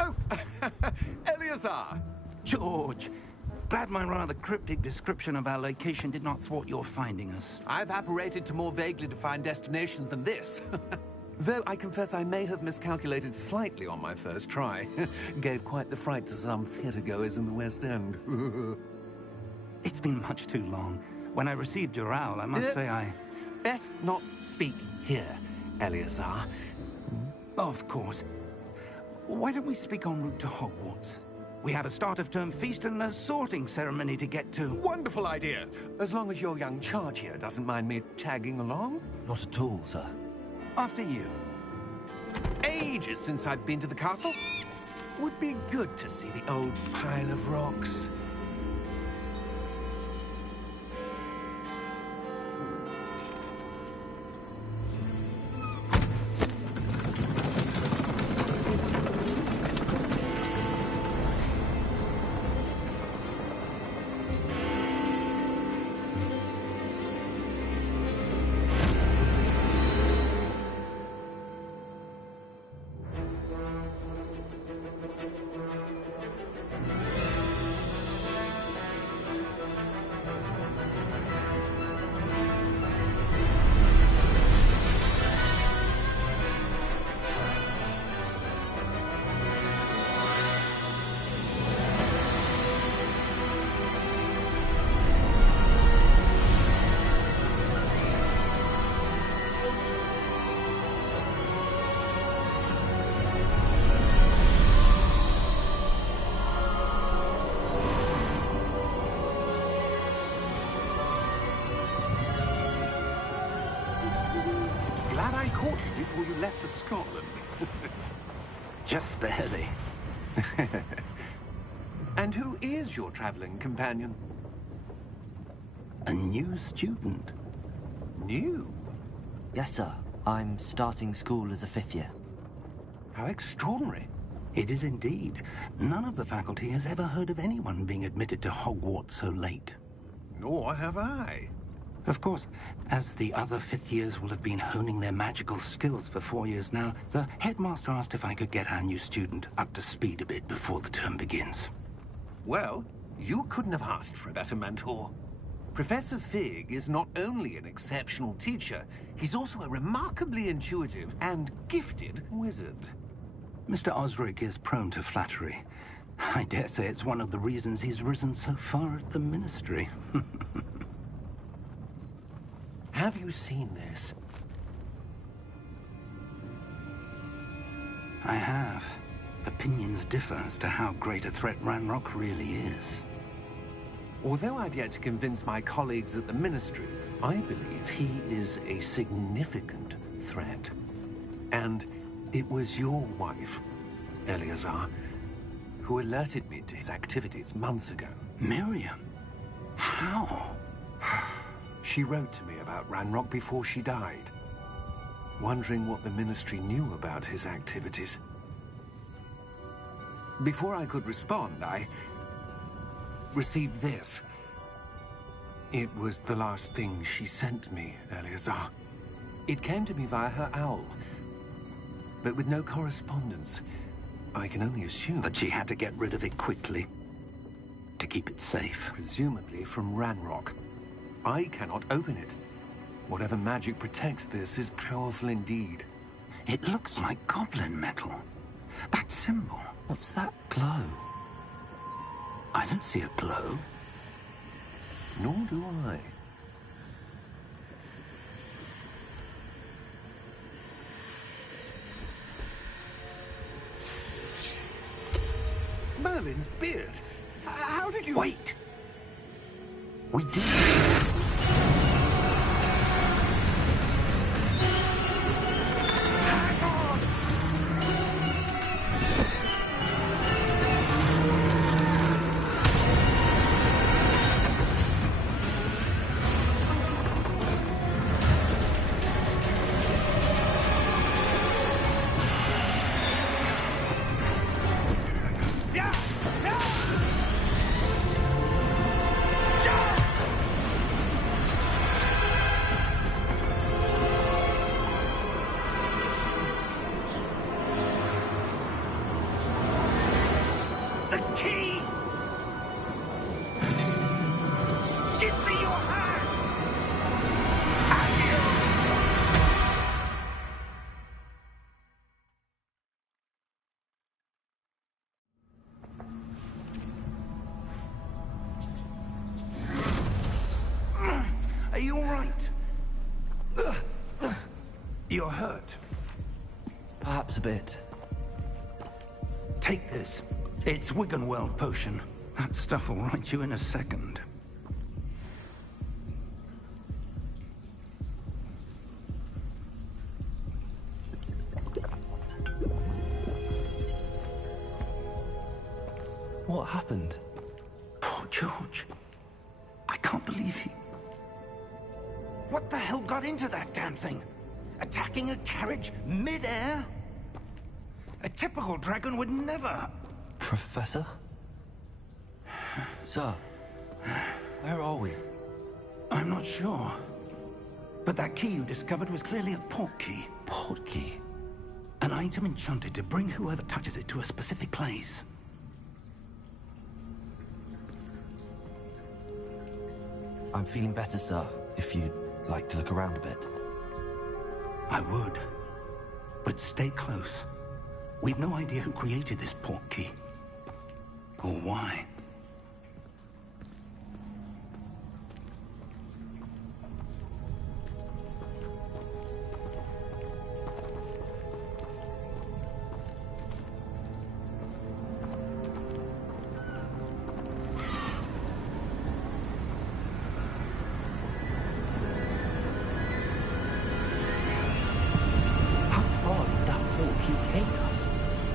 Oh, Eleazar! George, glad my rather cryptic description of our location did not thwart your finding us. I've apparated to more vaguely defined destinations than this. Though I confess I may have miscalculated slightly on my first try. Gave quite the fright to some theatre-goers in the West End. It's been much too long. When I received your owl, I must say I... Best not speak here, Eleazar. Of course. Why don't we speak en route to Hogwarts? We have a start-of-term feast and a sorting ceremony to get to. Wonderful idea! As long as your young charge here doesn't mind me tagging along. Not at all, sir. After you. Ages since I've been to the castle. Would be good to see the old pile of rocks. Glad I caught you before you left for Scotland. Just barely. And who is your traveling companion? A new student. New? Yes, sir. I'm starting school as a 5th year. How extraordinary. It is indeed. None of the faculty has ever heard of anyone being admitted to Hogwarts so late. Nor have I. Of course, as the other 5th years will have been honing their magical skills for 4 years now, the headmaster asked if I could get our new student up to speed a bit before the term begins. Well, you couldn't have asked for a better mentor. Professor Fig is not only an exceptional teacher, he's also a remarkably intuitive and gifted wizard. Mr. Osric is prone to flattery. I dare say it's one of the reasons he's risen so far at the Ministry. Have you seen this? I have. Opinions differ as to how great a threat Ranrock really is. Although I've yet to convince my colleagues at the Ministry, I believe he is a significant threat. And it was your wife, Eleazar, who alerted me to his activities months ago. Miriam? How? She wrote to me about Ranrock before she died, wondering what the Ministry knew about his activities. Before I could respond, I received this. It was the last thing she sent me, Eleazar. It came to me via her owl, but with no correspondence. I can only assume That she had to get rid of it quickly, to keep it safe. presumably from Ranrock. I cannot open it. Whatever magic protects this is powerful indeed. It looks like goblin metal. That symbol. What's that glow? I don't see a glow. Nor do I. Merlin's beard. How did you... Wait! We did. Hang on! Yeah! Yeah! The key! Give me your hand! Are you all right? You're hurt. Perhaps a bit. Take this. It's Wiggenweld potion. That stuff will right you in a second. What happened? Poor George. I can't believe he... What the hell got into that damn thing? Attacking a carriage mid-air? A typical dragon would never... Professor? Sir, where are we? I'm not sure. But that key you discovered was clearly a port key. Port key? An item enchanted to bring whoever touches it to a specific place. I'm feeling better, sir, if you'd like to look around a bit. I would. But stay close. We've no idea who created this port key. Or why.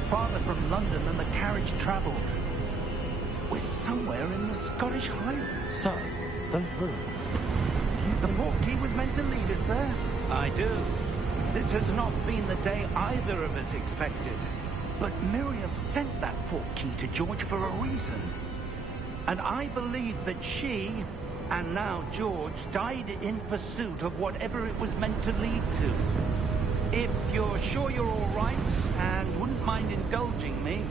Farther from London than the carriage travelled. We're somewhere in the Scottish Highlands. Sir, those ruins. The port key was meant to lead us there? I do. This has not been the day either of us expected. But Miriam sent that port key to George for a reason. And I believe that she, and now George, died in pursuit of whatever it was meant to lead to. If you're sure you're all right, and wouldn't mind indulging me,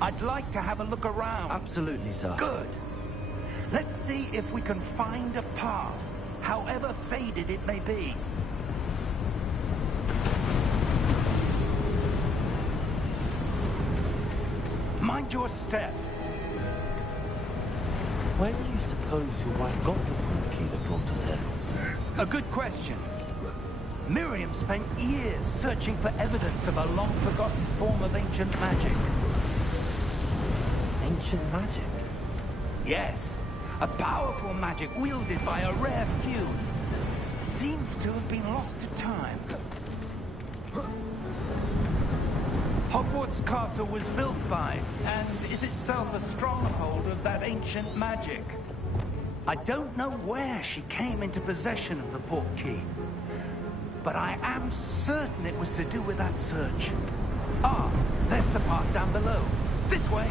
I'd like to have a look around. Absolutely, sir. Good. Let's see if we can find a path, however faded it may be. Mind your step. Where do you suppose your wife got the port key that brought us here? A good question. Miriam spent years searching for evidence of a long-forgotten form of ancient magic. Ancient magic? Yes, a powerful magic wielded by a rare few. Seems to have been lost to time. Hogwarts Castle was built by, and is itself a stronghold of that ancient magic. I don't know where she came into possession of the port key, but I am certain it was to do with that search. Ah, there's the path down below. This way.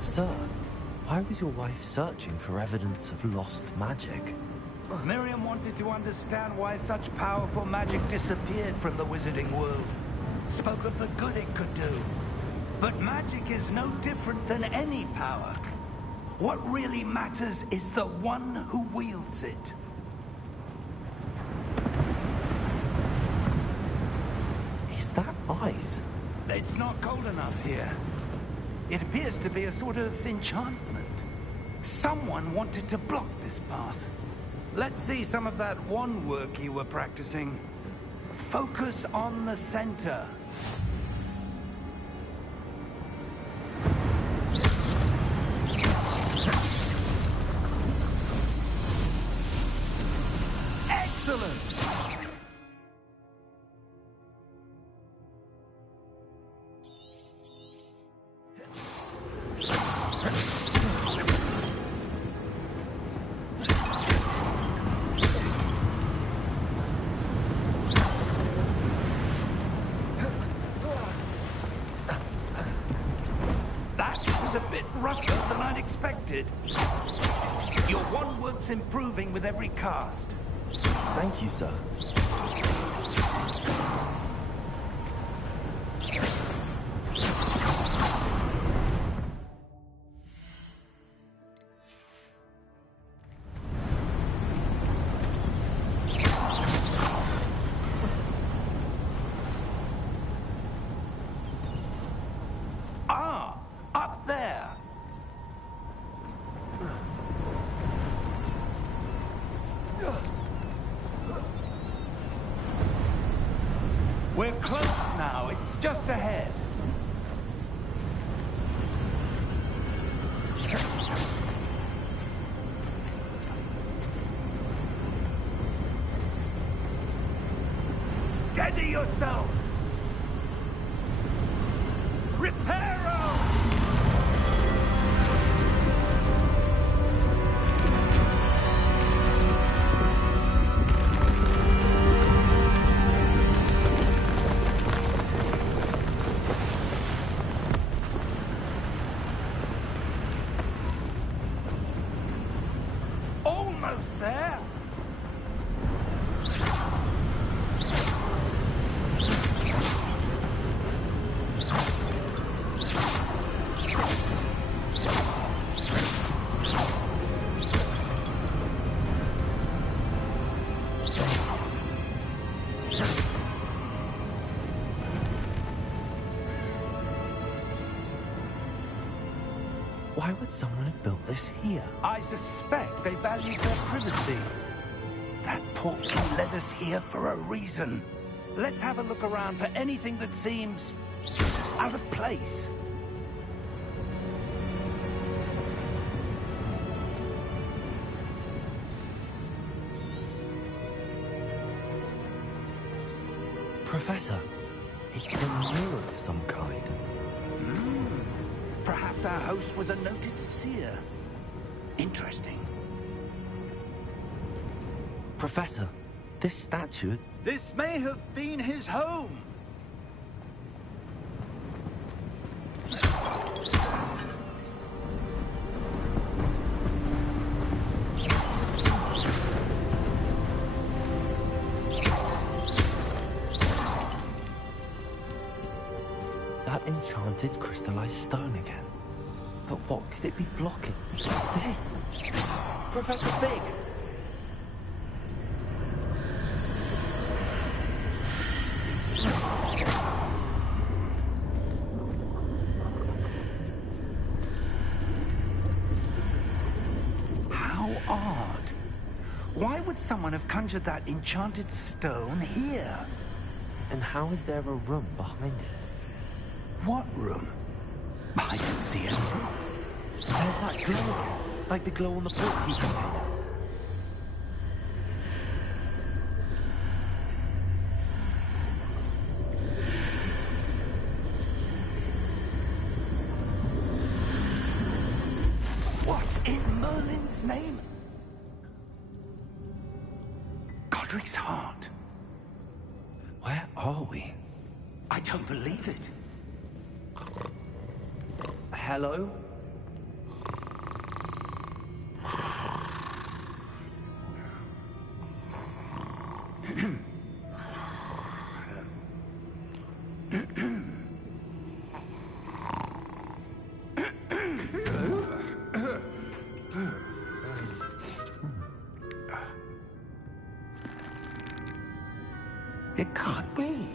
Sir, why was your wife searching for evidence of lost magic? Miriam wanted to understand why such powerful magic disappeared from the wizarding world. Spoke of the good it could do. But magic is no different than any power. What really matters is the one who wields it. Is that ice? It's not cold enough here. It appears to be a sort of enchantment. Someone wanted to block this path. Let's see some of that wand work you were practicing. Focus on the center. Excellent! That was a bit rougher than I'd expected. Your wand work's improving with every cast. Thank you, sir. We're close now. It's just ahead. Steady yourself! Reparo! Almost there! Why would someone have built this here? I suspect they valued their privacy. That portkey led us here for a reason. Let's have a look around for anything that seems out of place. Professor, it's a mirror of some kind. Perhaps our host was a noted seer. Interesting. Professor, this statue... This may have been his home. That enchanted crystallized stone again. But what could it be blocking? What's this? Professor Fig! How odd. Why would someone have conjured that enchanted stone here? And how is there a room behind it? What room? I don't see anything. There's that glow again, like the glow on the portkey container. What in Merlin's name? Godric's heart. Where are we? I don't believe it. Hello? It can't be.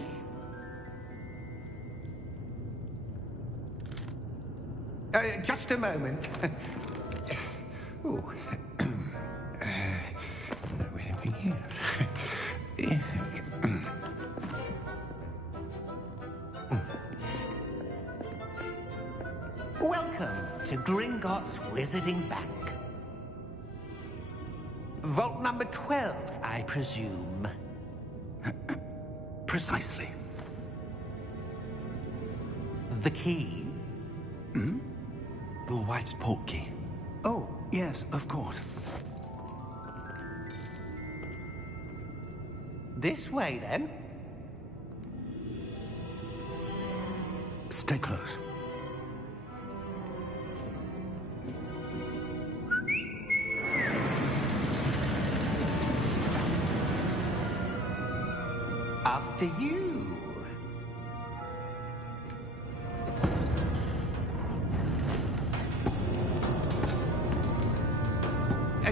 Just a moment. Oh. Anything here? Welcome to Gringotts Wizarding Bank. Vault number 12, I presume. Precisely. The key? Your wife's portkey. Oh, yes, of course. This way, then. Stay close. After you.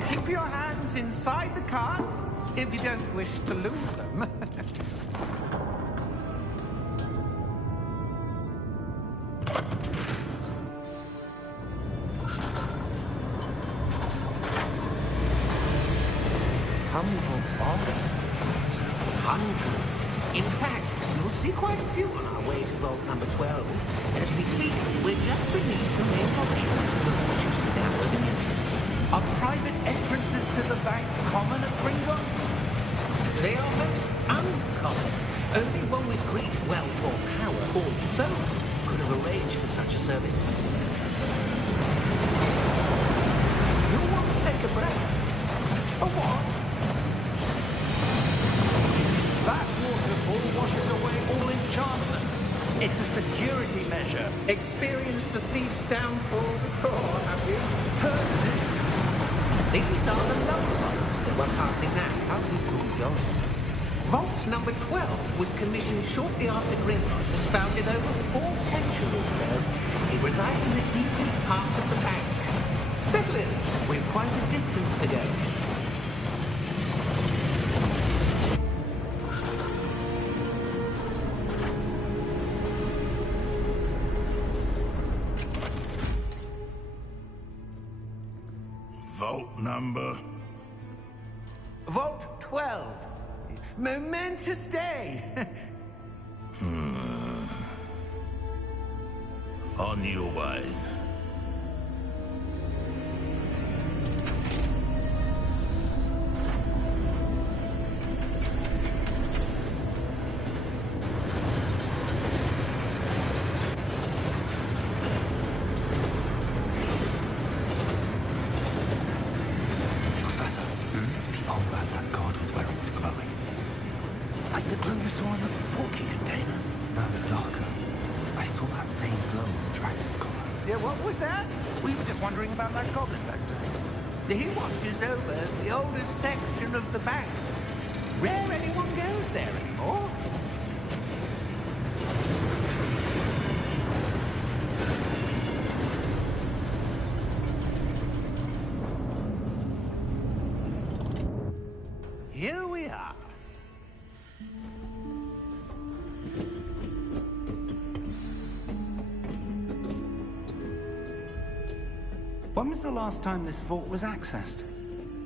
Keep your hands inside the cart if you don't wish to lose them. How many vaults are there? Hundreds. In fact, you'll see quite a few on our way to Vault number 12. As we speak, we're just beneath the main lobby. The vault you see now at the east. Are private entrances to the bank common at Gringotts? They are most uncommon. Only one with great wealth or power, or both, could have arranged for such a service. You want to take a breath? A what? That waterfall washes away all enchantments. It's a security measure. Experienced the thief's downfall before, have you? Heard of it? These are the lower vaults that we're passing now. How deep will we go? Vault number 12 was commissioned shortly after Gringotts was founded over 4 centuries ago. It resides in the deepest part of the bank. Settle in. We've quite a distance to go. Vault number? Vault 12. Momentous day. On your way. Professor, the aura that god was wearing was glowing. Like the glow we saw in the porky container. No, darker. I saw that same glow in the dragon's collar. Yeah, what was that? We were just wondering about that goblin back there. He watches over the oldest section of the bank. Rare anyone goes there anymore. Here we are. When was the last time this vault was accessed?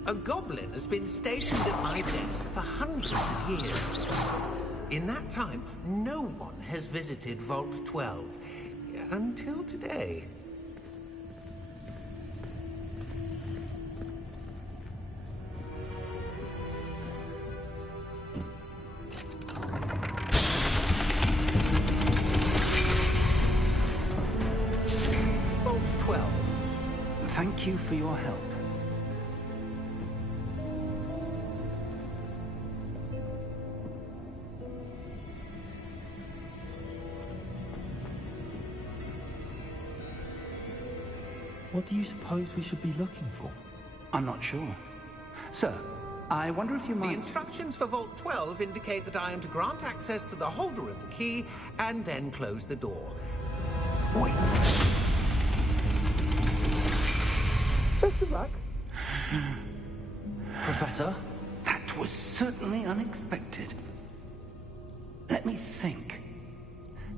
A goblin has been stationed at my desk for hundreds of years. In that time, no one has visited Vault 12. Until today. Vault 12. Thank you for your help. What do you suppose we should be looking for? I'm not sure. Sir, I wonder if you The might... instructions for Vault 12 indicate that I am to grant access to the holder of the key and then close the door. Wait! Best of luck. Professor? That was certainly unexpected. Let me think.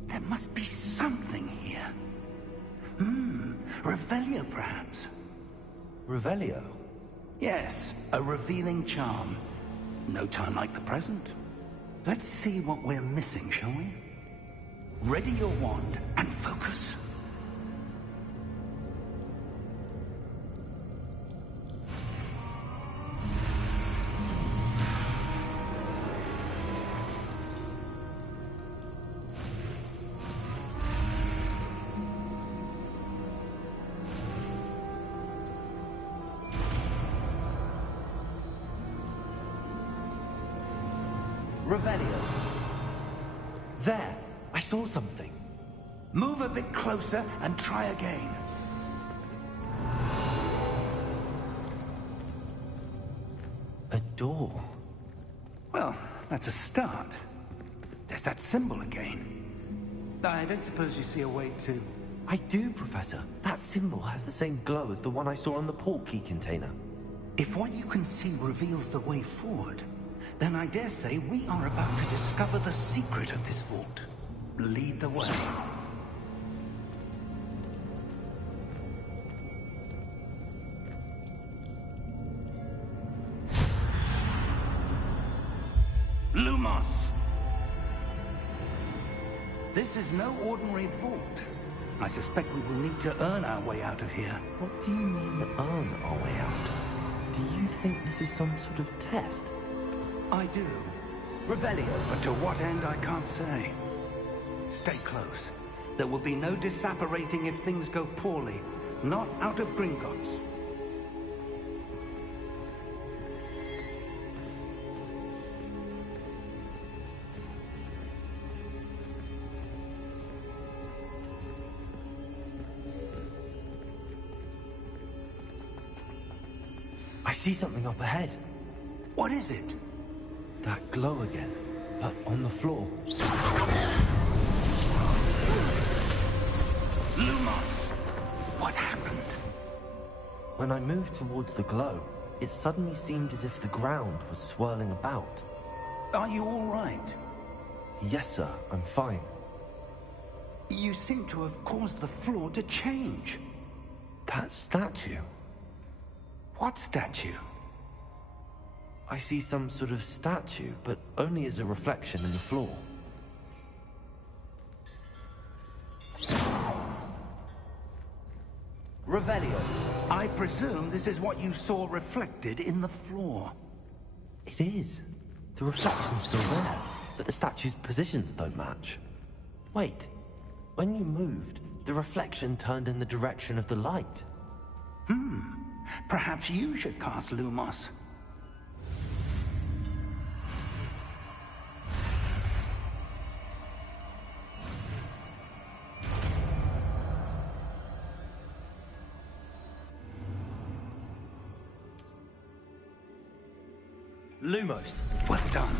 There must be something here. Revelio, perhaps? Revelio? Yes, a revealing charm. No time like the present. Let's see what we're missing, shall we? Ready your wand and focus. Revelio. There! I saw something. Move a bit closer and try again. A door. Well, that's a start. There's that symbol again. I don't suppose you see a way to... I do, Professor. That symbol has the same glow as the one I saw on the port key container. If what you can see reveals the way forward, then I dare say we are about to discover the secret of this vault. Lead the way. Lumos! This is no ordinary vault. I suspect we will need to earn our way out of here. What do you mean, earn our way out? Do you think this is some sort of test? I do. Revelio, but to what end I can't say. Stay close. There will be no disapparating if things go poorly. Not out of Gringotts. I see something up ahead. What is it? That glow again, but on the floor. Lumos! What happened? When I moved towards the glow, it suddenly seemed as if the ground was swirling about. Are you all right? Yes, sir, I'm fine. You seem to have caused the floor to change. That statue. What statue? I see some sort of statue, but only as a reflection in the floor. Revelio, I presume this is what you saw reflected in the floor. It is. The reflection's still there, but the statue's positions don't match. Wait, when you moved, the reflection turned in the direction of the light. Perhaps you should cast Lumos. Lumos! Well done.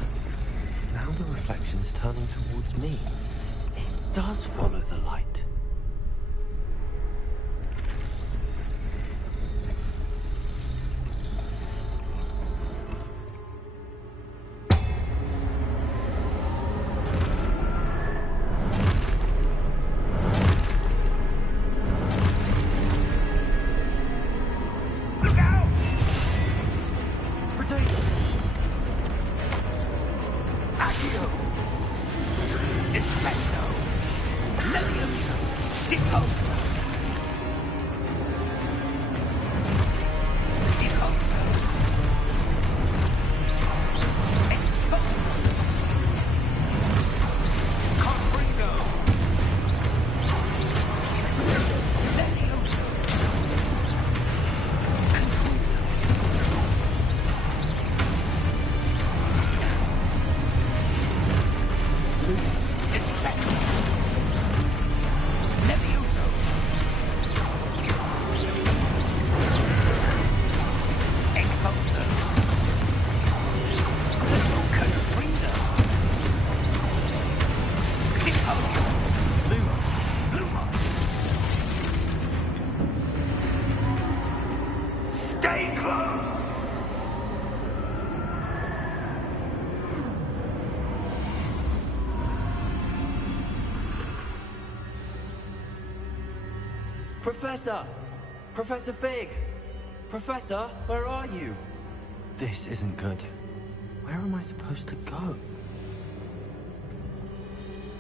Now the reflection's turning towards me. It does follow the light. Stay close! Professor! Professor Fig! Professor, where are you? This isn't good. Where am I supposed to go?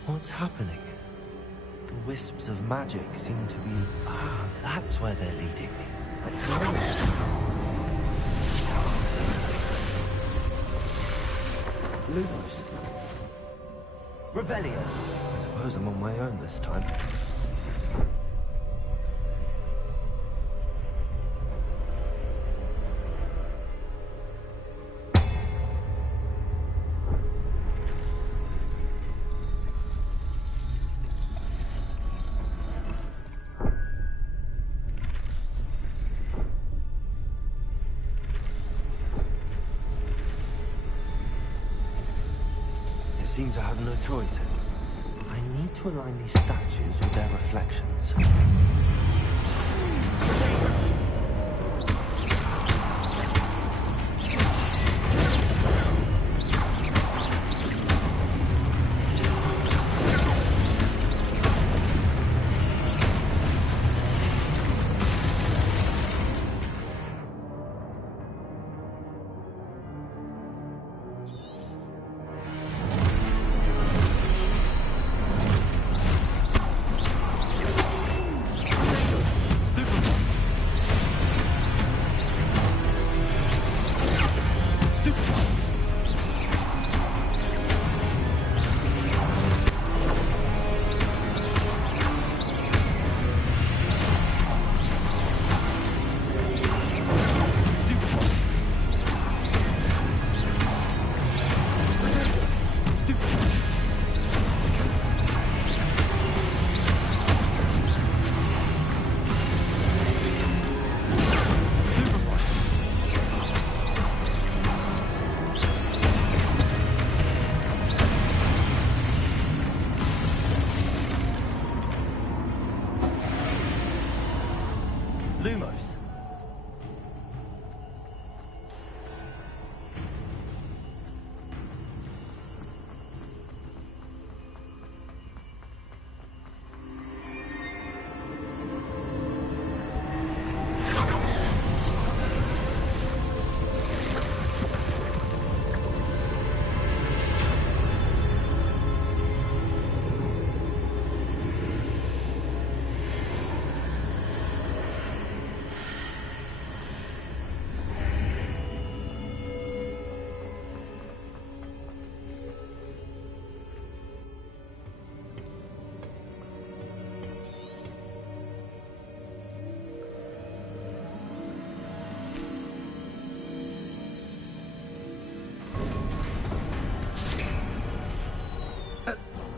What's happening? The wisps of magic seem to be... Ah, that's where they're leading me. That glow. Lumos. Revelio. I suppose I'm on my own this time. Seems I have no choice. I need to align these statues with their reflections.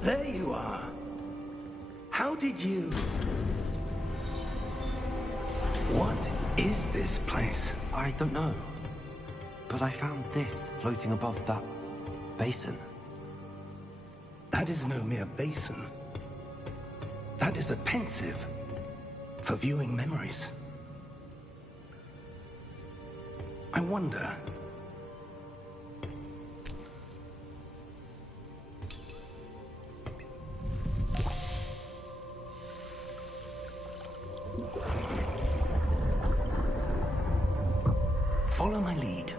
There you are. How did you... What is this place? I don't know. But I found this floating above that basin. That is no mere basin. That is a pensive for viewing memories. I wonder... Follow my lead.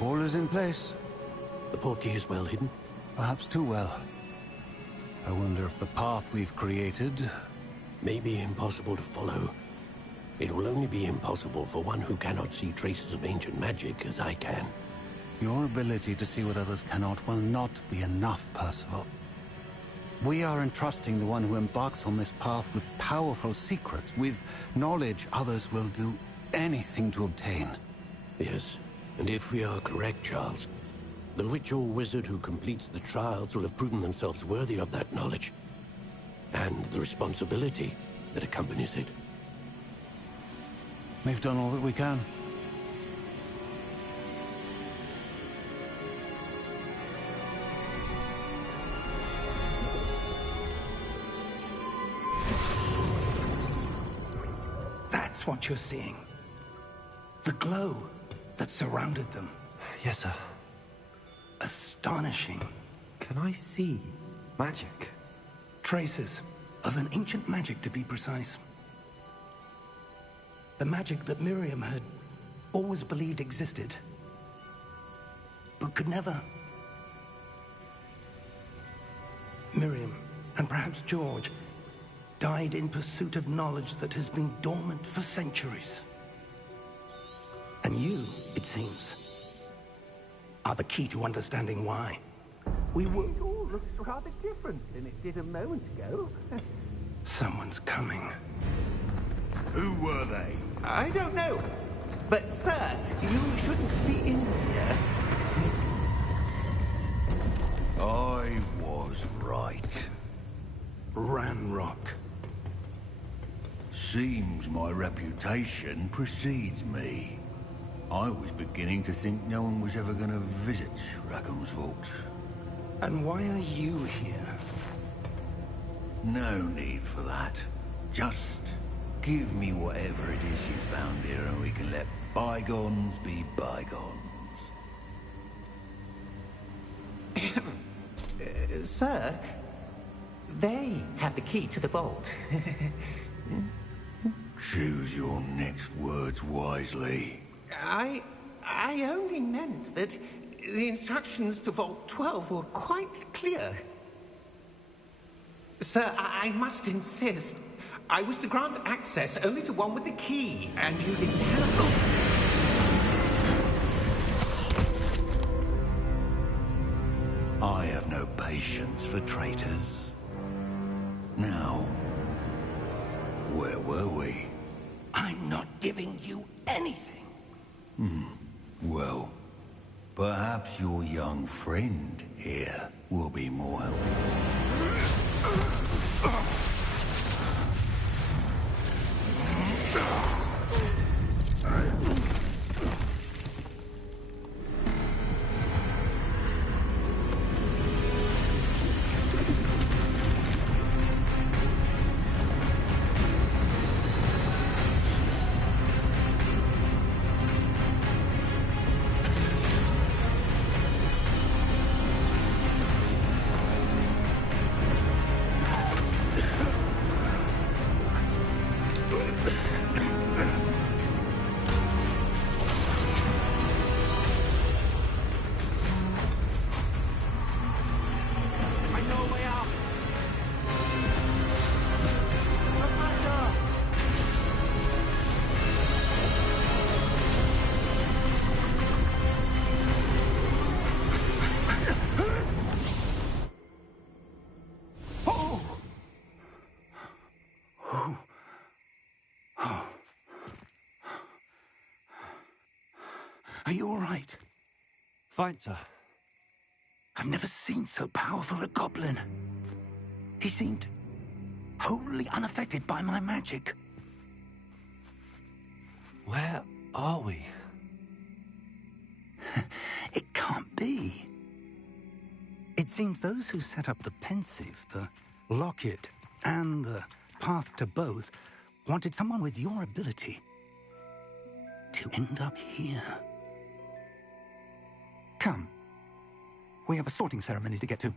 All is in place. The portkey is well hidden. Perhaps too well. I wonder if the path we've created... May be impossible to follow. It will only be impossible for one who cannot see traces of ancient magic as I can. Your ability to see what others cannot will not be enough, Percival. We are entrusting the one who embarks on this path with powerful secrets, with knowledge others will do anything to obtain. Yes, and if we are correct, Charles, the witch or wizard who completes the trials will have proven themselves worthy of that knowledge, and the responsibility that accompanies it. We've done all that we can. That's what you're seeing. The glow that surrounded them. Yes, sir. Astonishing. Can I see magic? Traces of an ancient magic, to be precise. The magic that Miriam had always believed existed, but could never. Miriam, and perhaps George, died in pursuit of knowledge that has been dormant for centuries. And you, it seems, are the key to understanding why. We were... It all looks rather different than it did a moment ago. Someone's coming. Who were they? I don't know. But, sir, you shouldn't be in here. I was right. Ranrock. Seems my reputation precedes me. I was beginning to think no one was ever going to visit Rackham's Vault. And why are you here? No need for that. Just give me whatever it is you found here and we can let bygones be bygones. Sir, they have the key to the vault. Choose your next words wisely. I only meant that the instructions to Vault 12 were quite clear. Sir, I must insist. I was to grant access only to one with the key, and you didn't have them. I have no patience for traitors. Now, where were we? I'm not giving you anything. Well, perhaps your young friend here will be more helpful. Are you all right? Fine, sir. I've never seen so powerful a goblin. He seemed wholly unaffected by my magic. Where are we? It can't be. It seems those who set up the Pensieve, the Locket, and the Path to Both wanted someone with your ability to end up here. Come. We have a sorting ceremony to get to.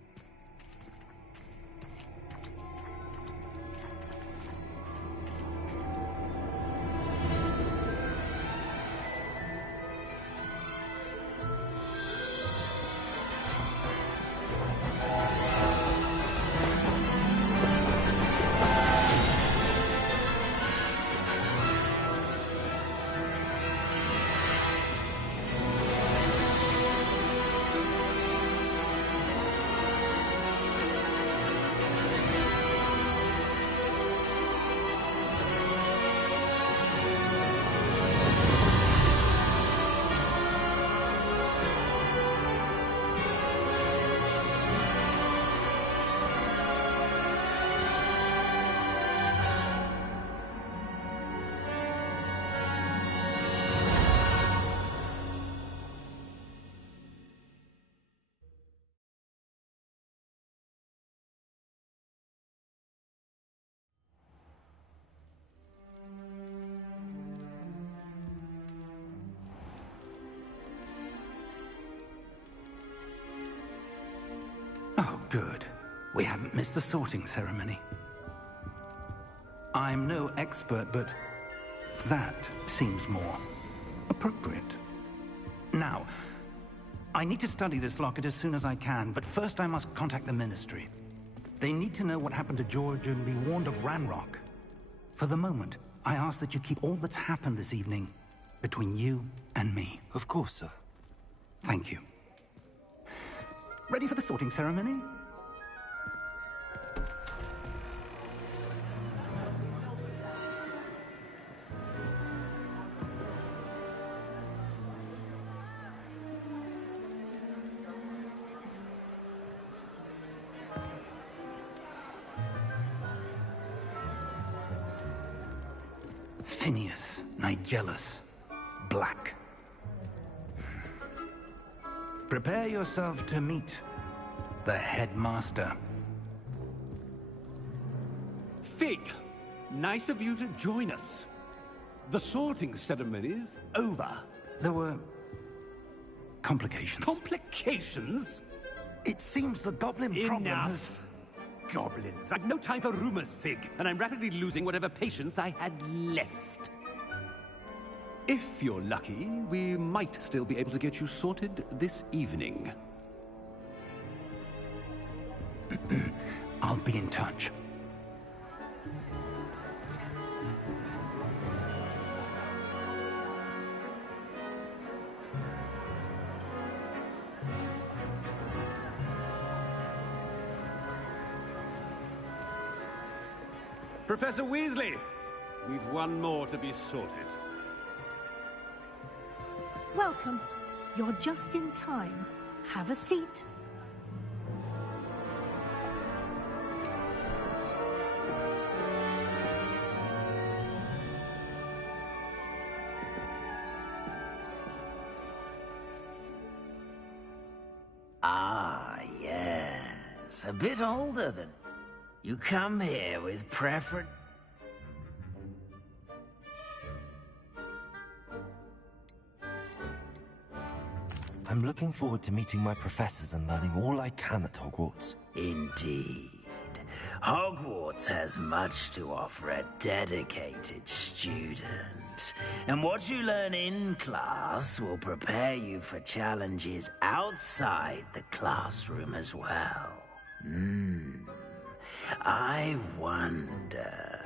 Oh, good. We haven't missed the sorting ceremony. I'm no expert, but that seems more appropriate. Now, I need to study this locket as soon as I can, but first I must contact the Ministry. They need to know what happened to George and be warned of Ranrock. For the moment, I ask that you keep all that's happened this evening between you and me. Of course, sir. Thank you. Ready for the sorting ceremony? Phineas, Nigellus, Black. Prepare yourself to meet the headmaster. Fig, nice of you to join us. The sorting ceremony's over. There were complications. Complications? It seems the goblin problem has... Enough. Goblins. I've no time for rumors, Fig, and I'm rapidly losing whatever patience I had left. If you're lucky, we might still be able to get you sorted this evening. I'll be in touch. Professor Weasley, we've one more to be sorted. Welcome. You're just in time. Have a seat. Ah, yes. A bit older than... You come here with preference... I'm looking forward to meeting my professors and learning all I can at Hogwarts. Indeed. Hogwarts has much to offer a dedicated student. And what you learn in class will prepare you for challenges outside the classroom as well. I wonder...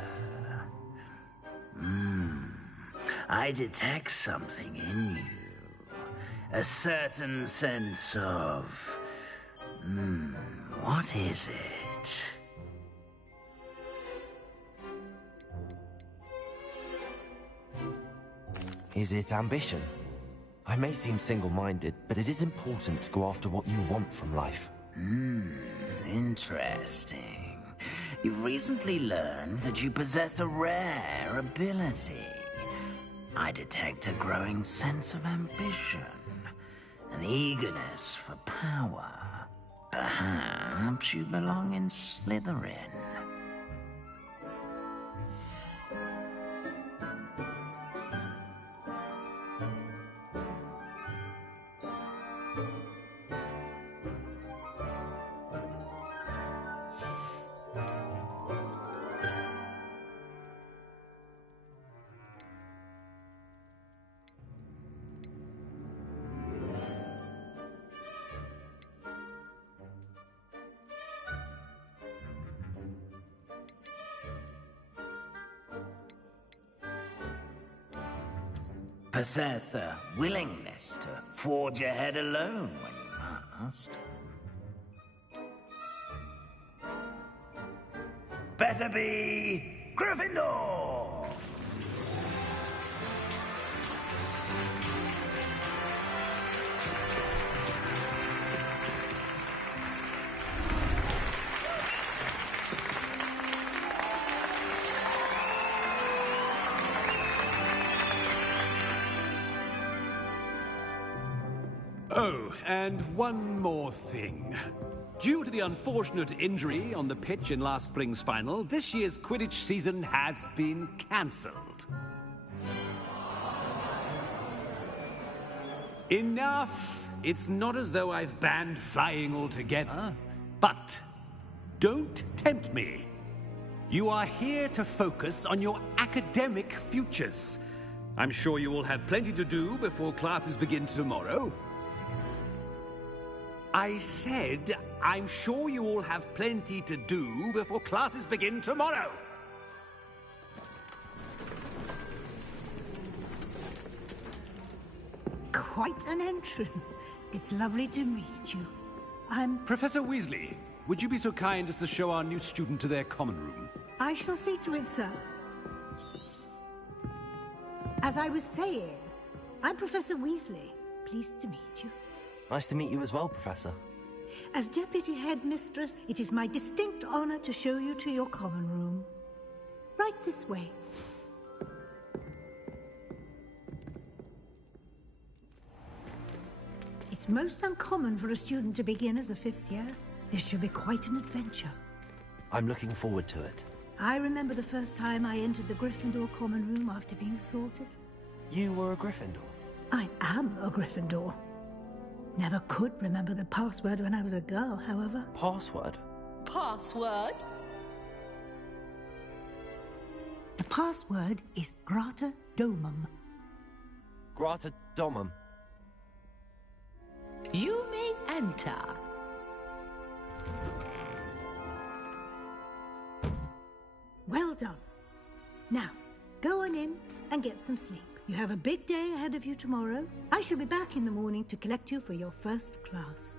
I detect something in you. A certain sense of... what is it? Is it ambition? I may seem single-minded, but it is important to go after what you want from life. Interesting. You've recently learned that you possess a rare ability. I detect a growing sense of ambition, an eagerness for power. Perhaps you belong in Slytherin. Possess a willingness to forge ahead alone when you must. Better be Gryffindor! Oh, and one more thing. Due to the unfortunate injury on the pitch in last spring's final, this year's Quidditch season has been cancelled. Enough! It's not as though I've banned flying altogether, but don't tempt me. You are here to focus on your academic futures. I'm sure you will have plenty to do before classes begin tomorrow. I said, I'm sure you all have plenty to do before classes begin tomorrow. Quite an entrance. It's lovely to meet you. I'm... Professor Weasley, would you be so kind as to show our new student to their common room? I shall see to it, sir. As I was saying, I'm Professor Weasley. Pleased to meet you. Nice to meet you as well, Professor. As Deputy Headmistress, it is my distinct honor to show you to your common room. Right this way. It's most uncommon for a student to begin as a fifth year. This should be quite an adventure. I'm looking forward to it. I remember the first time I entered the Gryffindor common room after being sorted. You were a Gryffindor? I am a Gryffindor. Never could remember the password when I was a girl, however. Password? Password? The password is Grata Domum. Grata Domum. You may enter. Well done. Now, go on in and get some sleep. You have a big day ahead of you tomorrow. I shall be back in the morning to collect you for your first class.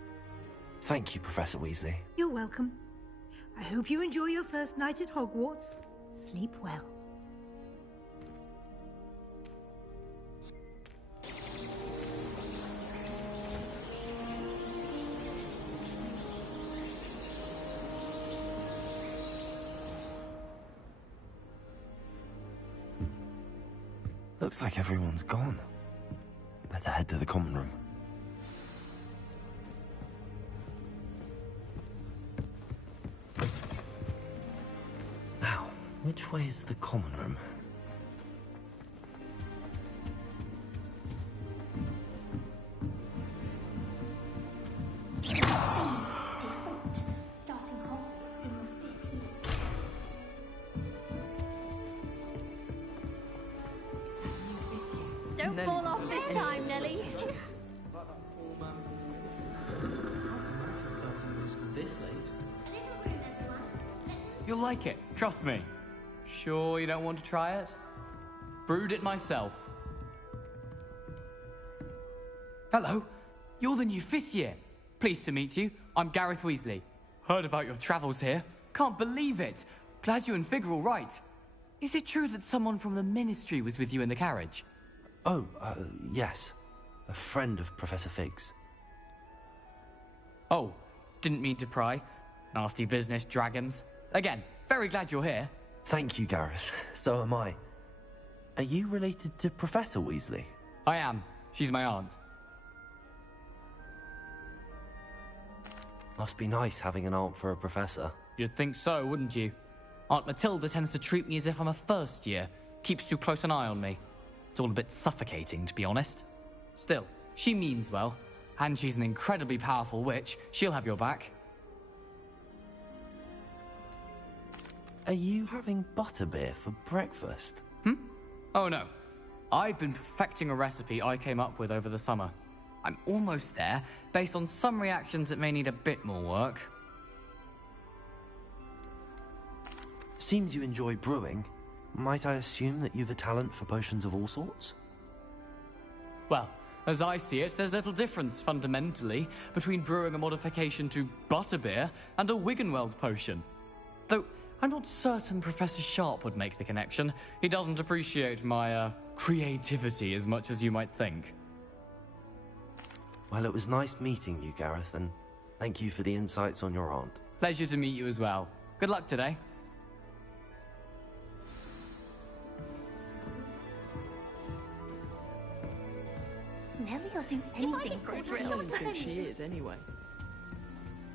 Thank you, Professor Weasley. You're welcome. I hope you enjoy your first night at Hogwarts. Sleep well. Looks like everyone's gone. Better head to the common room. Now, which way is the common room? Don't fall off this time, Nelly. This late? You'll like it, trust me. Sure you don't want to try it? Brewed it myself. Hello, you're the new fifth year. Pleased to meet you. I'm Gareth Weasley. Heard about your travels here. Can't believe it. Glad you and Fig are all right. Is it true that someone from the Ministry was with you in the carriage? Oh, yes. a friend of Professor Fig's. Oh, didn't mean to pry. Nasty business, dragons. Again, very glad you're here. Thank you, Gareth. So am I. Are you related to Professor Weasley? I am. She's my aunt. Must be nice having an aunt for a professor. You'd think so, wouldn't you? Aunt Matilda tends to treat me as if I'm a first year. Keeps too close an eye on me. It's all a bit suffocating, to be honest. Still, she means well. And she's an incredibly powerful witch. She'll have your back. Are you having butterbeer for breakfast? Oh no. I've been perfecting a recipe I came up with over the summer. I'm almost there, based on some reactions that may need a bit more work. Seems you enjoy brewing. Might I assume that you've a talent for potions of all sorts? Well, as I see it, there's little difference, fundamentally, between brewing a modification to butterbeer and a Wiggenweld potion. Though, I'm not certain Professor Sharp would make the connection. He doesn't appreciate my, creativity as much as you might think. Well, it was nice meeting you, Gareth, and thank you for the insights on your aunt. Pleasure to meet you as well. Good luck today. Nelly will do anything for a What do you think she is, anyway?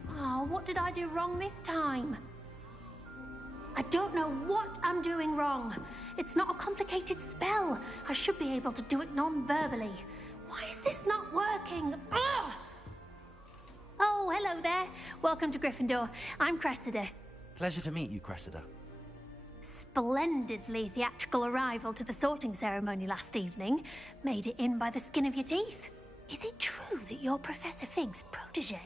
Oh, what did I do wrong this time? I don't know what I'm doing wrong. It's not a complicated spell. I should be able to do it non-verbally. Why is this not working? Ugh! Oh, hello there. Welcome to Gryffindor. I'm Cressida. Pleasure to meet you, Cressida. Splendidly theatrical arrival to the sorting ceremony last evening. Made it in by the skin of your teeth. Is it true that you're Professor Fig's protege?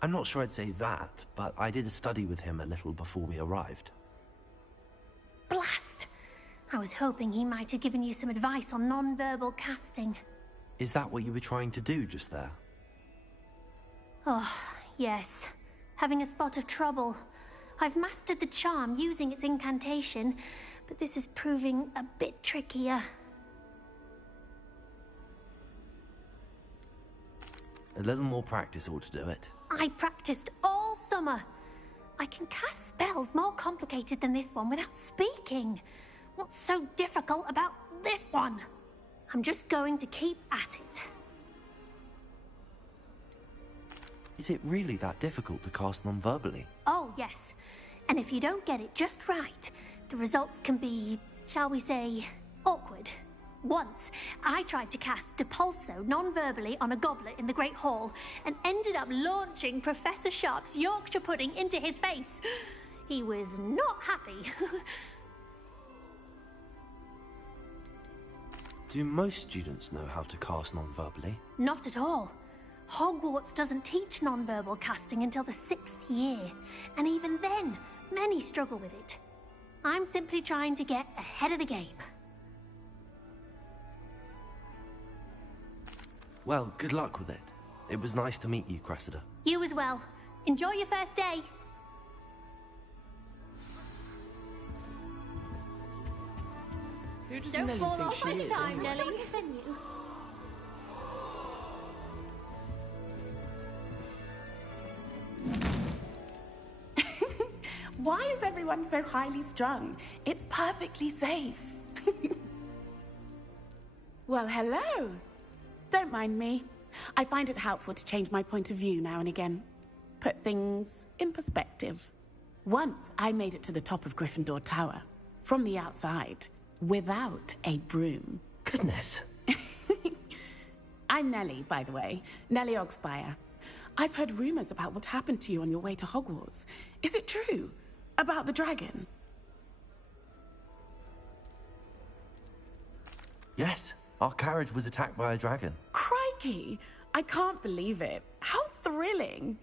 I'm not sure I'd say that, but I did study with him a little before we arrived. Blast! I was hoping he might have given you some advice on non-verbal casting. Is that what you were trying to do just there? Oh, yes. Having a spot of trouble. I've mastered the charm using its incantation, but this is proving a bit trickier. A little more practice ought to do it. I practiced all summer. I can cast spells more complicated than this one without speaking. What's so difficult about this one? I'm just going to keep at it. Is it really that difficult to cast non-verbally? Oh, yes. And if you don't get it just right, the results can be, shall we say, awkward. Once, I tried to cast Depulso non-verbally on a goblet in the Great Hall and ended up launching Professor Sharp's Yorkshire pudding into his face. He was not happy. Do most students know how to cast non-verbally? Not at all. Hogwarts doesn't teach non-verbal casting until the 6th year, and even then, many struggle with it. I'm simply trying to get ahead of the game. Well, good luck with it. It was nice to meet you, Cressida. You as well. Enjoy your first day. Who does Don't Nelly fall think off she this is, time, anyway? Nelly. Why is everyone so highly strung? It's perfectly safe. Well, hello. Don't mind me. I find it helpful to change my point of view now and again. Put things in perspective. Once I made it to the top of Gryffindor Tower, from the outside, without a broom. Goodness. I'm Nelly, by the way. Nelly Oggspire. I've heard rumors about what happened to you on your way to Hogwarts. Is it true? About the dragon? Yes, our carriage was attacked by a dragon. Crikey! I can't believe it. How thrilling!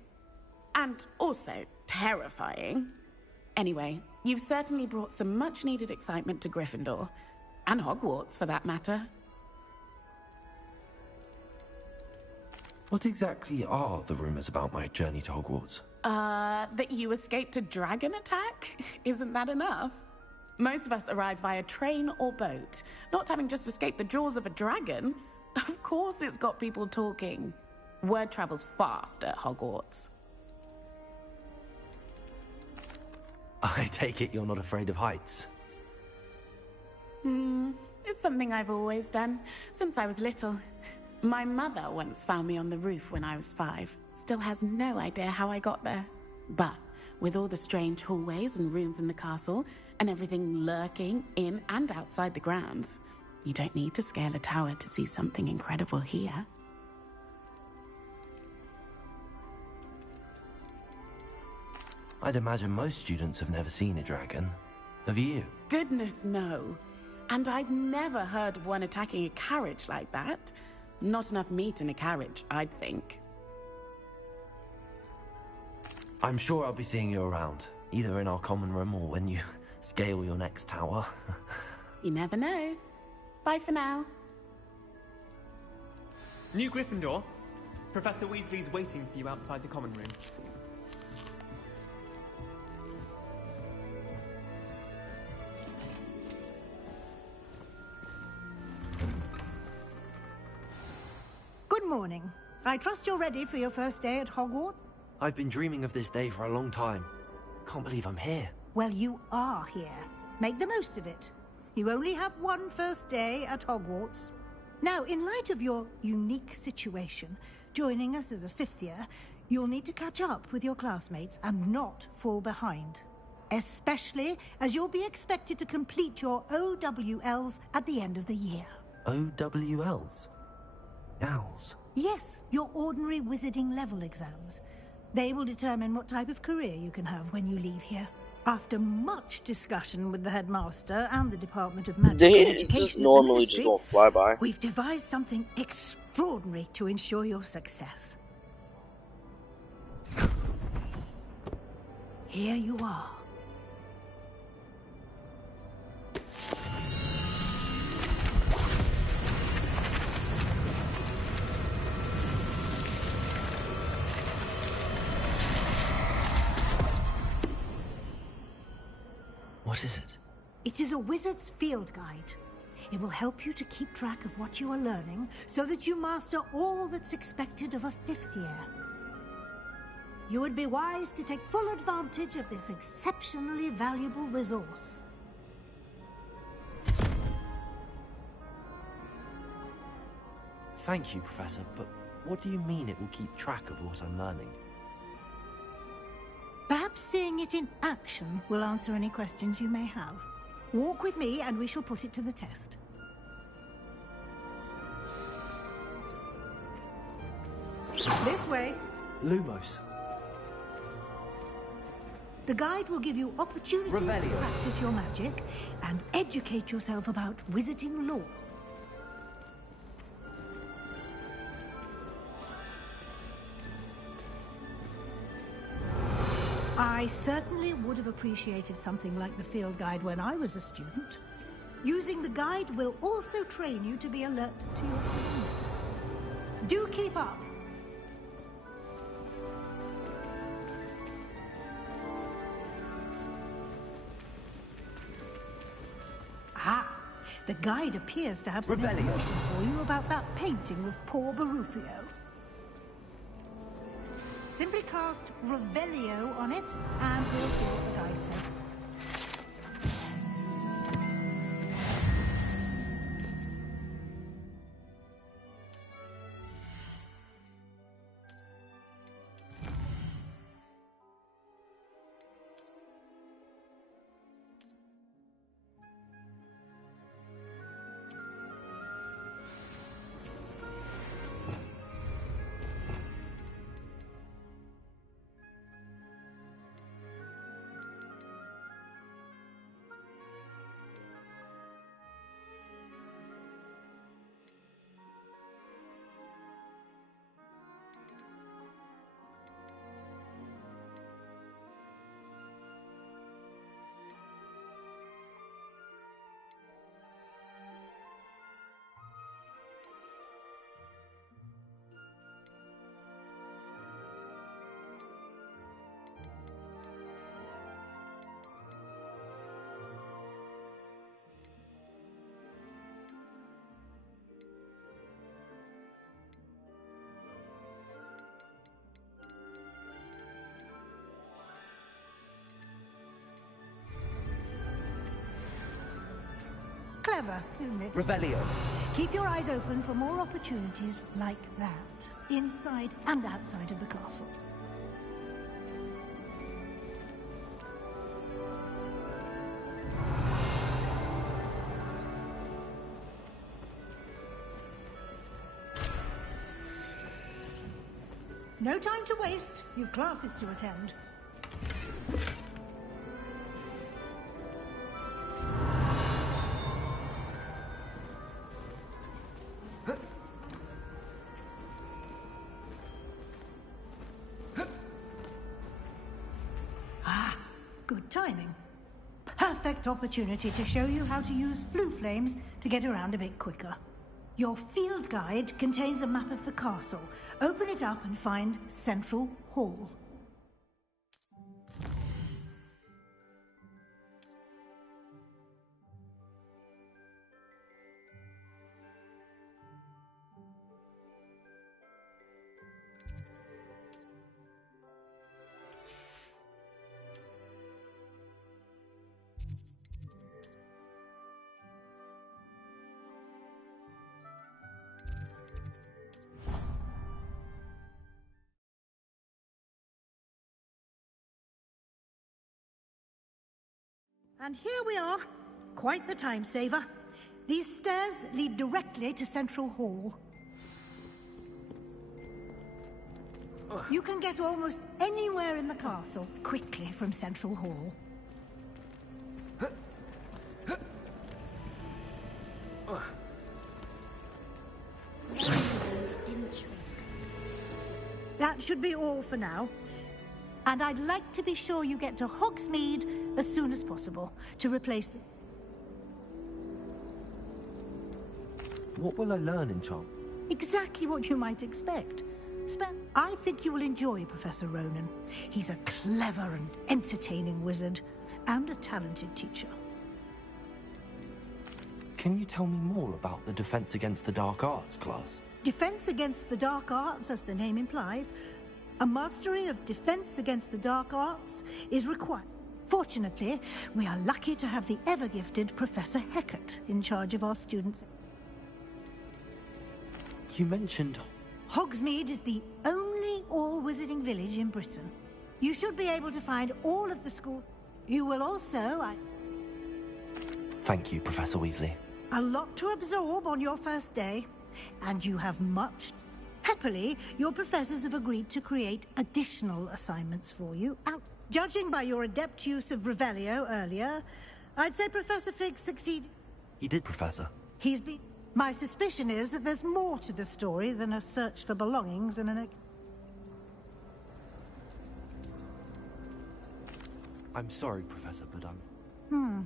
And also terrifying. Anyway, you've certainly brought some much-needed excitement to Gryffindor. And Hogwarts, for that matter. What exactly are the rumors about my journey to Hogwarts? That you escaped a dragon attack? Isn't that enough? Most of us arrive via train or boat, not having just escaped the jaws of a dragon. Of course it's got people talking. Word travels fast at Hogwarts. I take it you're not afraid of heights. It's something I've always done, since I was little. My mother once found me on the roof when I was 5. Still has no idea how I got there. But with all the strange hallways and rooms in the castle, and everything lurking in and outside the grounds, you don't need to scale a tower to see something incredible here. I'd imagine most students have never seen a dragon. Have you? Goodness, no. And I've never heard of one attacking a carriage like that. Not enough meat in a carriage, I'd think. I'm sure I'll be seeing you around, either in our common room or when you scale your next tower. You never know. Bye for now. New Gryffindor. Professor Weasley's waiting for you outside the common room. Good morning. I trust you're ready for your first day at Hogwarts? I've been dreaming of this day for a long time. Can't believe I'm here. Well, you are here. Make the most of it. You only have one first day at Hogwarts. Now, in light of your unique situation, joining us as a 5th year, you'll need to catch up with your classmates and not fall behind. Especially as you'll be expected to complete your OWLs at the end of the year. OWLs? Owls? Yes, your ordinary wizarding level exams. They will determine what type of career you can have when you leave here. After much discussion with the headmaster and the Department of Magic They and Education just at the normally Ministry, just don't fly by. we've devised something extraordinary to ensure your success. Here you are. What is it? It is a wizard's field guide. It will help you to keep track of what you are learning so that you master all that's expected of a 5th year. You would be wise to take full advantage of this exceptionally valuable resource. Thank you, Professor, but what do you mean it will keep track of what I'm learning? Perhaps seeing it in action will answer any questions you may have. Walk with me and we shall put it to the test. This way. Lumos. The guide will give you opportunities to practice your magic and educate yourself about wizarding lore. I certainly would have appreciated something like the field guide when I was a student. Using the guide will also train you to be alert to your surroundings. Do keep up! Ah, the guide appears to have some information for you about that painting of poor Barufio. Simply cast Revelio on it, and we'll see what the guide says. Clever, isn't it? Revelio. Keep your eyes open for more opportunities like that, inside and outside of the castle. No time to waste. You've classes to attend. Ah, good timing. Perfect opportunity to show you how to use flue flames to get around a bit quicker. Your field guide contains a map of the castle. Open it up and find Central Hall. And here we are. Quite the time saver. These stairs lead directly to Central Hall. You can get almost anywhere in the castle quickly from Central Hall. That should be all for now. And I'd like to be sure you get to Hogsmeade as soon as possible to replace the... What will I learn in Charm? Exactly what you might expect. I think you will enjoy Professor Ronen. He's a clever and entertaining wizard, and a talented teacher. Can you tell me more about the Defense Against the Dark Arts class? Defense against the dark arts, as the name implies. A mastery of defense against the dark arts is required. Fortunately, we are lucky to have the ever-gifted Professor Hecat in charge of our students. You mentioned... Hogsmeade is the only all-wizarding village in Britain. You should be able to find all of the schools. You will also... Thank you, Professor Weasley. A lot to absorb on your first day, and you have much... Happily, your professors have agreed to create additional assignments for you. Judging by your adept use of Revelio earlier, I'd say Professor Fig succeeded. He did, Professor. He's been... My suspicion is that there's more to the story than a search for belongings and an... I'm sorry, Professor, but I'm...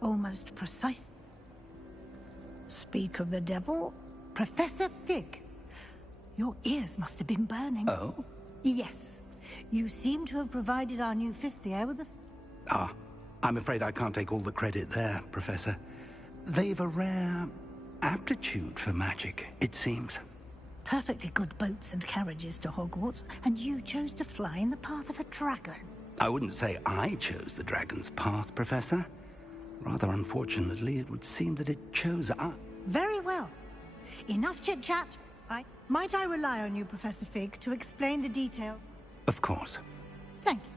Almost precise. Speak of the devil, Professor Fig. Your ears must have been burning. Oh? Yes. You seem to have provided our new fifth year with us. Ah, I'm afraid I can't take all the credit there, Professor. They've a rare aptitude for magic, it seems. Perfectly good boats and carriages to Hogwarts, and you chose to fly in the path of a dragon. I wouldn't say I chose the dragon's path, Professor. Rather unfortunately, it would seem that it chose us. Very well. Enough chit-chat. Might I rely on you, Professor Fig, to explain the details? Of course. Thank you.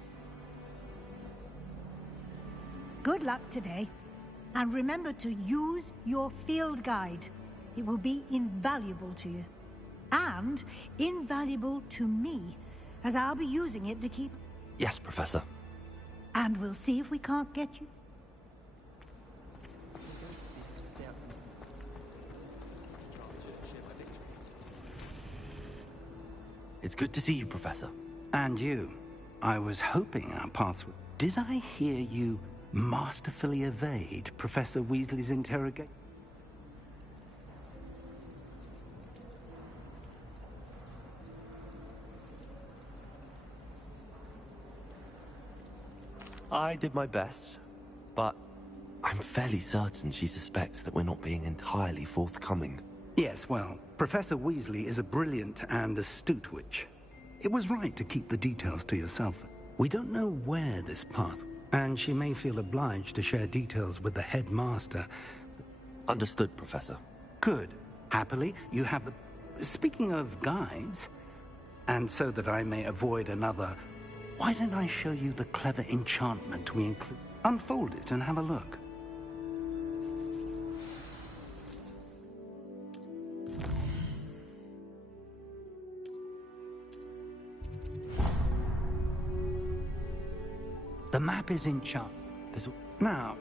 Good luck today. And remember to use your field guide. It will be invaluable to you. And invaluable to me, as I'll be using it to keep... Yes, Professor. And we'll see if we can't get you... It's good to see you, Professor. And you. I was hoping our paths would... Did I hear you masterfully evade Professor Weasley's interrogation? I did my best, but I'm fairly certain she suspects that we're not being entirely forthcoming. Yes, well, Professor Weasley is a brilliant and astute witch. It was right to keep the details to yourself. We don't know where this path, and she may feel obliged to share details with the headmaster. Understood, Professor. Good. Happily, you have the... Speaking of guides, and so that I may avoid another, why don't I show you the clever enchantment we include? Unfold it and have a look. The map is enchanted. Now...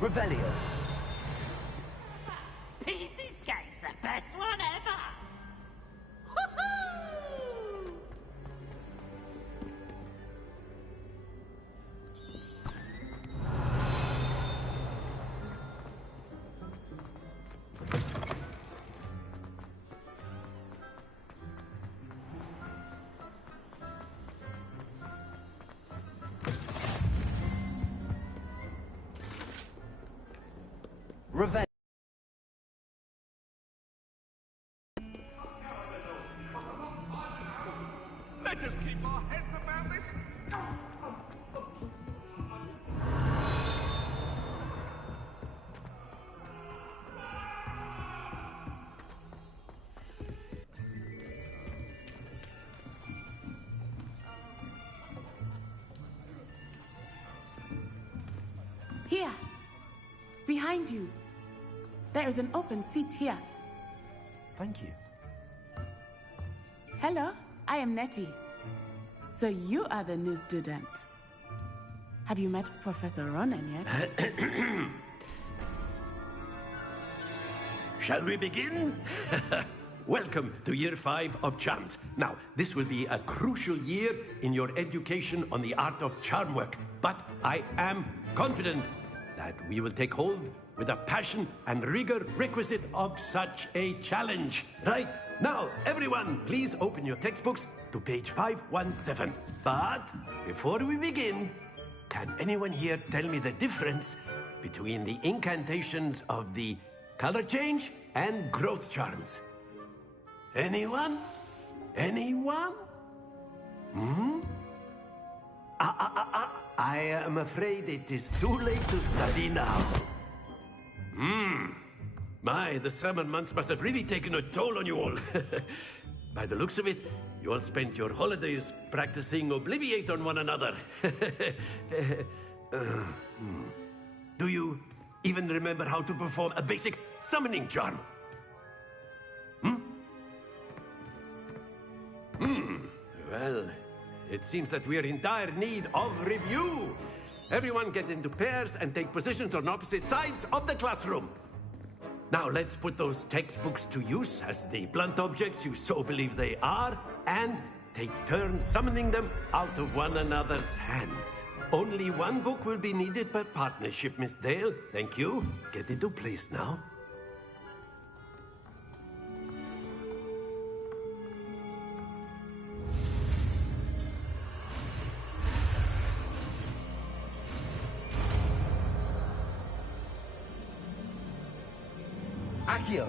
Revelio. Pete's Escape's the best one ever! Woohoo! Revenge. Let us keep our heads about this. Here. Behind you. There is an open seat here. Thank you. Hello, I am Nettie. So you are the new student. Have you met Professor Ronen yet? Shall we begin? Welcome to Year 5 of Charms. Now, this will be a crucial year in your education on the art of charm work, but I am confident that we will take hold with the passion and rigor requisite of such a challenge. Right, now, everyone, please open your textbooks to page 517. But before we begin, can anyone here tell me the difference between the incantations of the color change and growth charms? Anyone? Anyone? I am afraid it is too late to study now. My, the summer months must have really taken a toll on you all. By the looks of it, you all spent your holidays practicing Obliviate on one another. Do you even remember how to perform a basic summoning charm? Well, it seems that we are in dire need of review. Everyone get into pairs and take positions on opposite sides of the classroom. Now let's put those textbooks to use as the blunt objects you so believe they are, and take turns summoning them out of one another's hands. Only one book will be needed per partnership, Miss Dale. Thank you. Get into place now. Accio.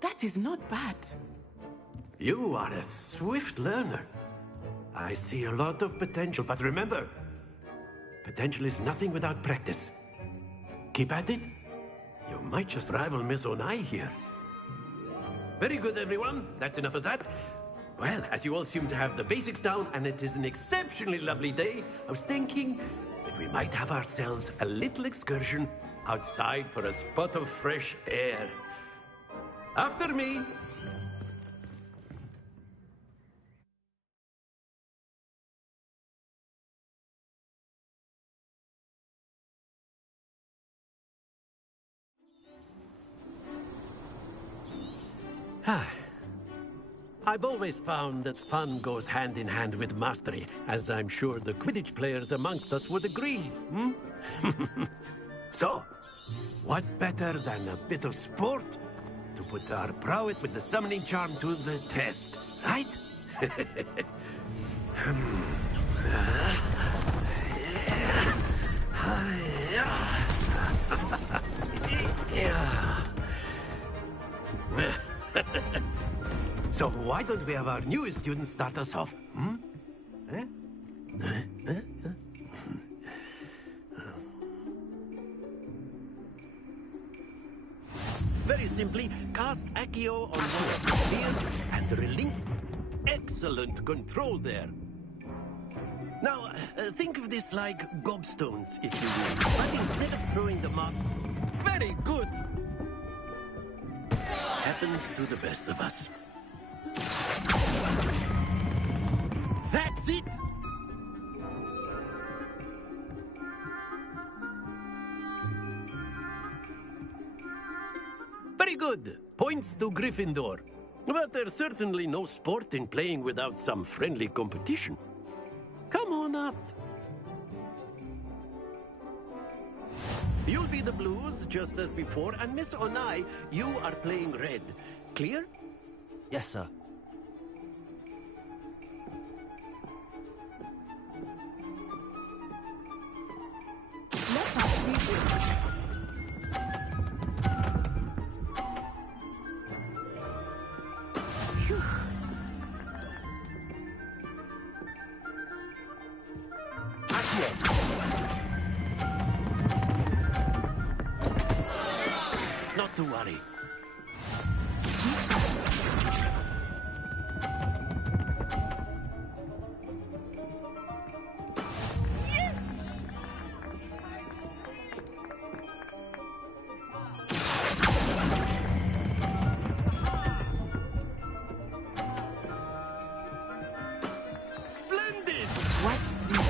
That is not bad. You are a swift learner. I see a lot of potential, but remember, potential is nothing without practice. Keep at it. You might just rival Miss Onai here. Very good, everyone. That's enough of that. Well, as you all seem to have the basics down, and it is an exceptionally lovely day, I was thinking that we might have ourselves a little excursion outside for a spot of fresh air. After me. I've always found that fun goes hand in hand with mastery, as I'm sure the Quidditch players amongst us would agree. So, what better than a bit of sport to put our prowess with the summoning charm to the test, right? So why don't we have our newest student start us off? Hmm? Eh? Very simply, cast Accio on one of the spheres and relinquish. Excellent control there. Now, think of this like gobstones, if you will. But instead of throwing them up... Very good! Happens to the best of us. That's it! Very good. Points to Gryffindor. But there's certainly no sport in playing without some friendly competition. Come on up. You'll be the Blues, just as before, and Miss Onai, you are playing red. Clear? Yes, sir. Not to worry. Splendid! Watch this.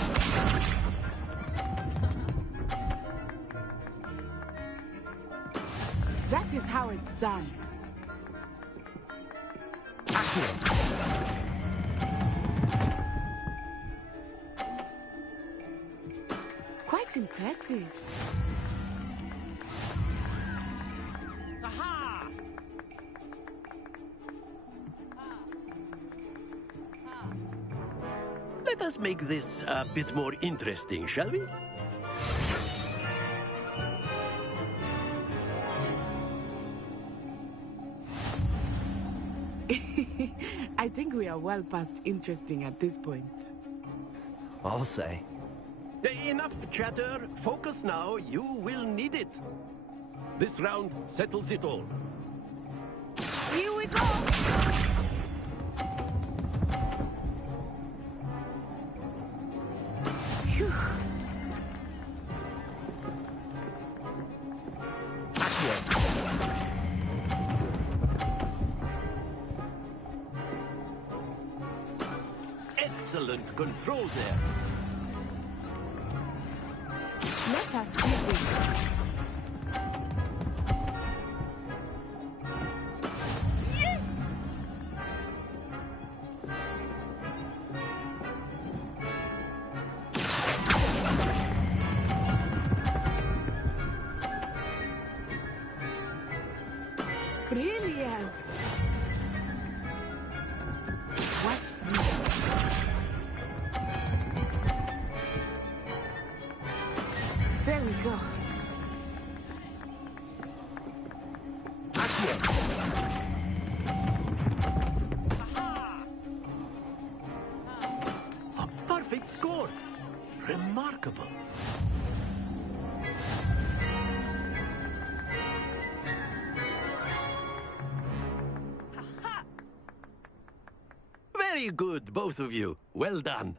That is how it's done. Quite impressive. Aha! Let us make this a bit more interesting, shall we? I think we are well past interesting at this point. I'll say. Enough chatter. Focus now. You will need it. This round settles it all. Here we go! Phew. Excellent control there. Let us see this. Yes! Brilliant! Watch this. There we go. A perfect score. Remarkable. Very good, both of you. Well done.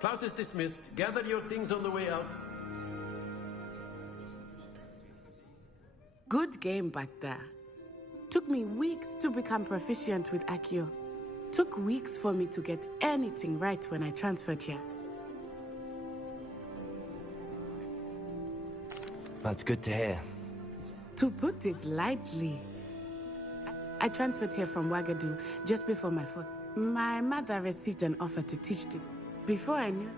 Class is dismissed. Gather your things on the way out. Good game back there. Took me weeks to become proficient with Accio. Took weeks for me to get anything right when I transferred here. That's good to hear. To put it lightly, I transferred here from Wagadu just before my 4th. My mother received an offer to teach them. Before I knew...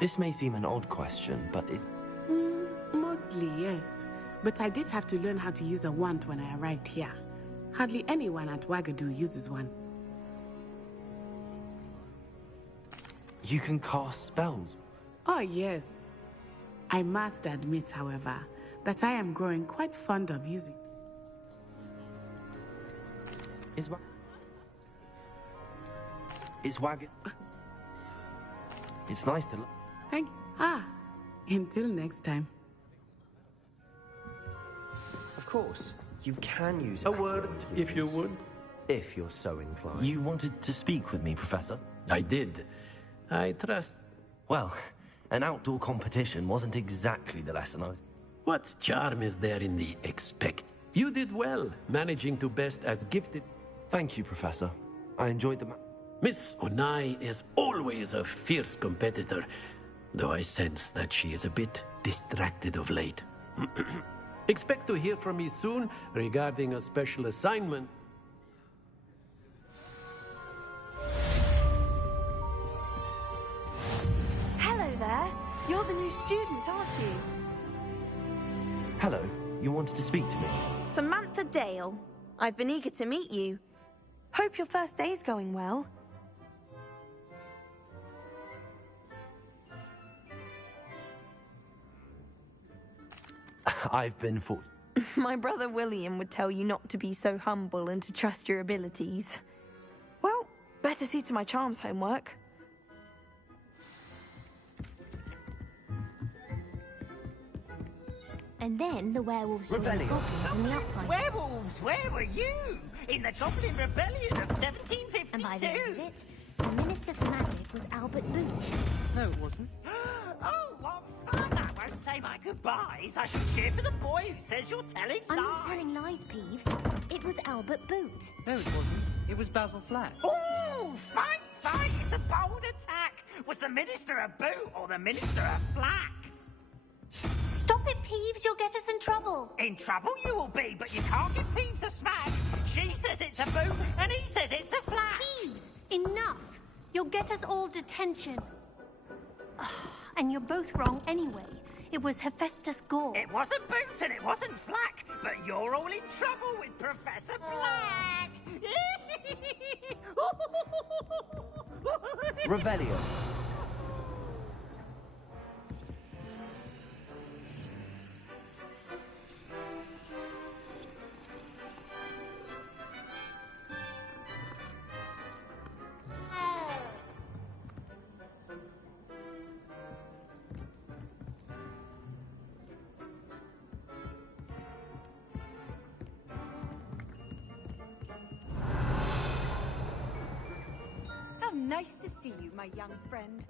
This may seem an odd question, but it... Mostly, yes. But I did have to learn how to use a wand when I arrived here. Hardly anyone at Wagadu uses one. You can cast spells. Oh, yes. I must admit, however, that I am growing quite fond of using. It's Wagon. It's nice to look. Thank you. Ah, until next time. Of course, you can use A word, if you would. if you're so inclined. You wanted to speak with me, Professor? I did. I trust. Well, an outdoor competition wasn't exactly the lesson I was... What charm is there in the expect? You did well, managing to best as gifted. Thank you, Professor. I enjoyed the Miss Onai is always a fierce competitor, though I sense that she is a bit distracted of late. Expect to hear from me soon regarding a special assignment. Hello there. You're the new student, aren't you? Hello, you wanted to speak to me? Samantha Dale. I've been eager to meet you. Hope your first day's going well. I've been for... My brother William would tell you not to be so humble and to trust your abilities. Well, better see to my charms homework. And then the werewolves joined the goblins in the uprising. Werewolves, where were you? In the Goblin Rebellion of 1752? And by the end of it, the Minister for Magic was Albert Booth. No, it wasn't. Oh, what fun! I won't say my goodbyes. I shall cheer for the boy who says you're telling I'm lies. not telling lies, Peeves. It was Albert Boot. No, it wasn't. It was Basil Flack. Oh, fight, fight! It's a bold attack. Was the Minister a boot or the Minister a flack? Stop it, Peeves. You'll get us in trouble. In trouble you will be, but you can't give Peeves a smack. She says it's a boot, and he says it's a flack. Peeves, enough. You'll get us all detention. And you're both wrong anyway. It was Hephaestus Gore. It wasn't boot and it wasn't flack, but you're all in trouble with Professor Black. Revelio. How nice to see you, my young friend.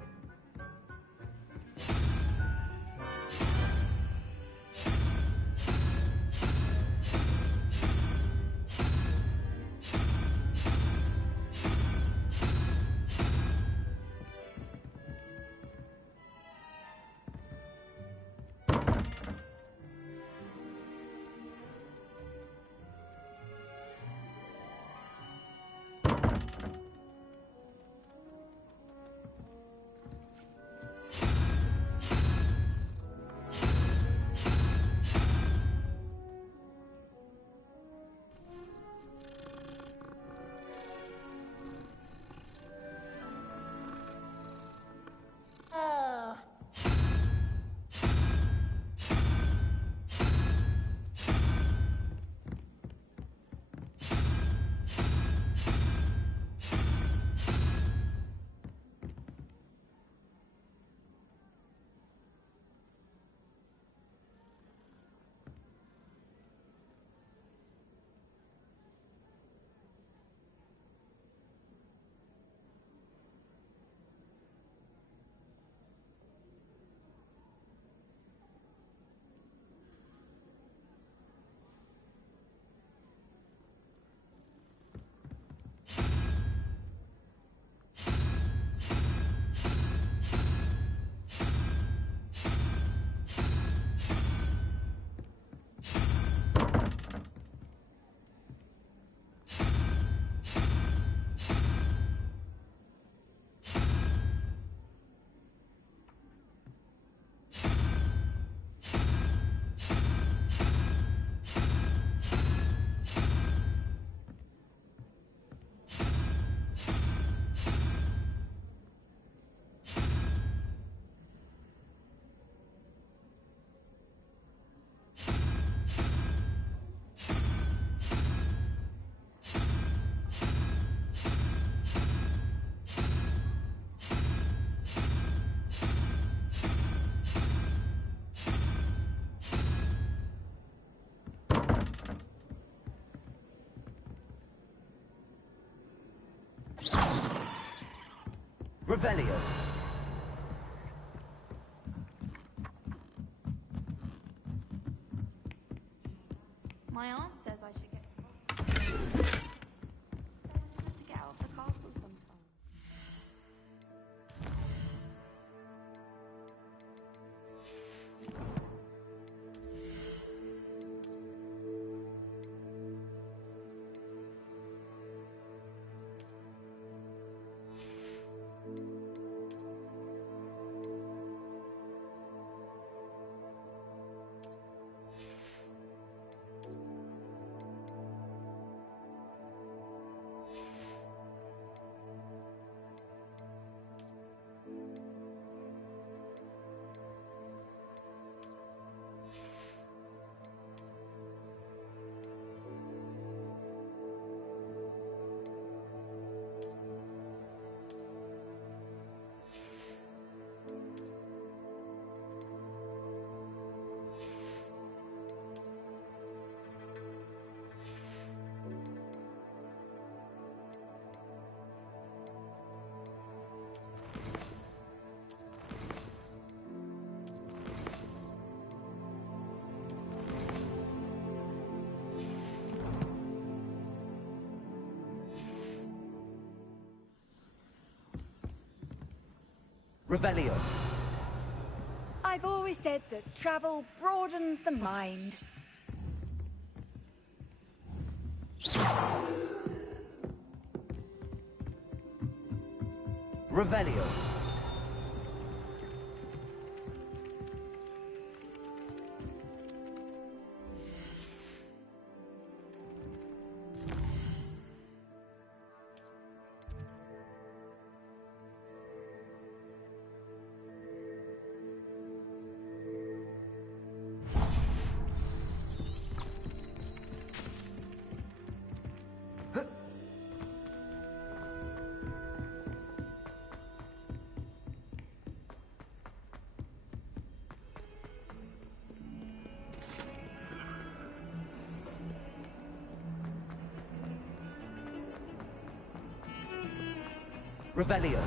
Revelio. My aunt says I should get to get out of the castle sometime. Revelio. I've always said that travel broadens the mind. Revelio. Revelio.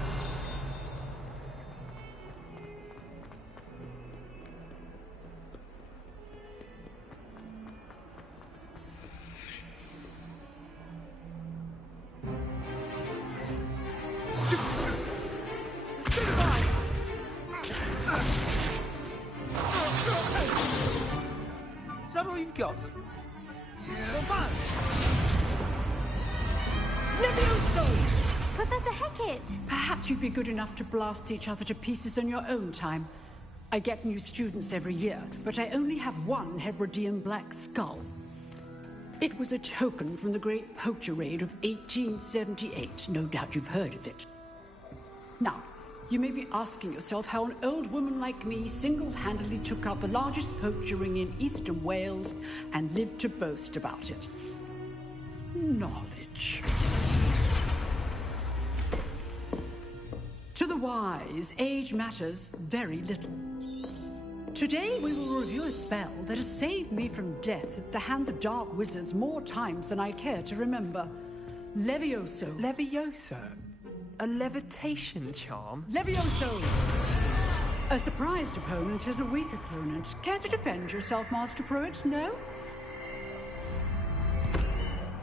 Is that all you've got? Levioso! Professor Hecat! Perhaps you'd be good enough to blast each other to pieces in your own time. I get new students every year, but I only have one Hebridean black skull. It was a token from the Great Poacher Raid of 1878. No doubt you've heard of it. Now, you may be asking yourself how an old woman like me single-handedly took out the largest poacher ring in eastern Wales and lived to boast about it. Knowledge. To the wise, age matters very little. Today we will review a spell that has saved me from death at the hands of dark wizards more times than I care to remember. Levioso. Levioso? A levitation charm? Levioso! A surprised opponent is a weak opponent. Care to defend yourself, Master Pruitt? No?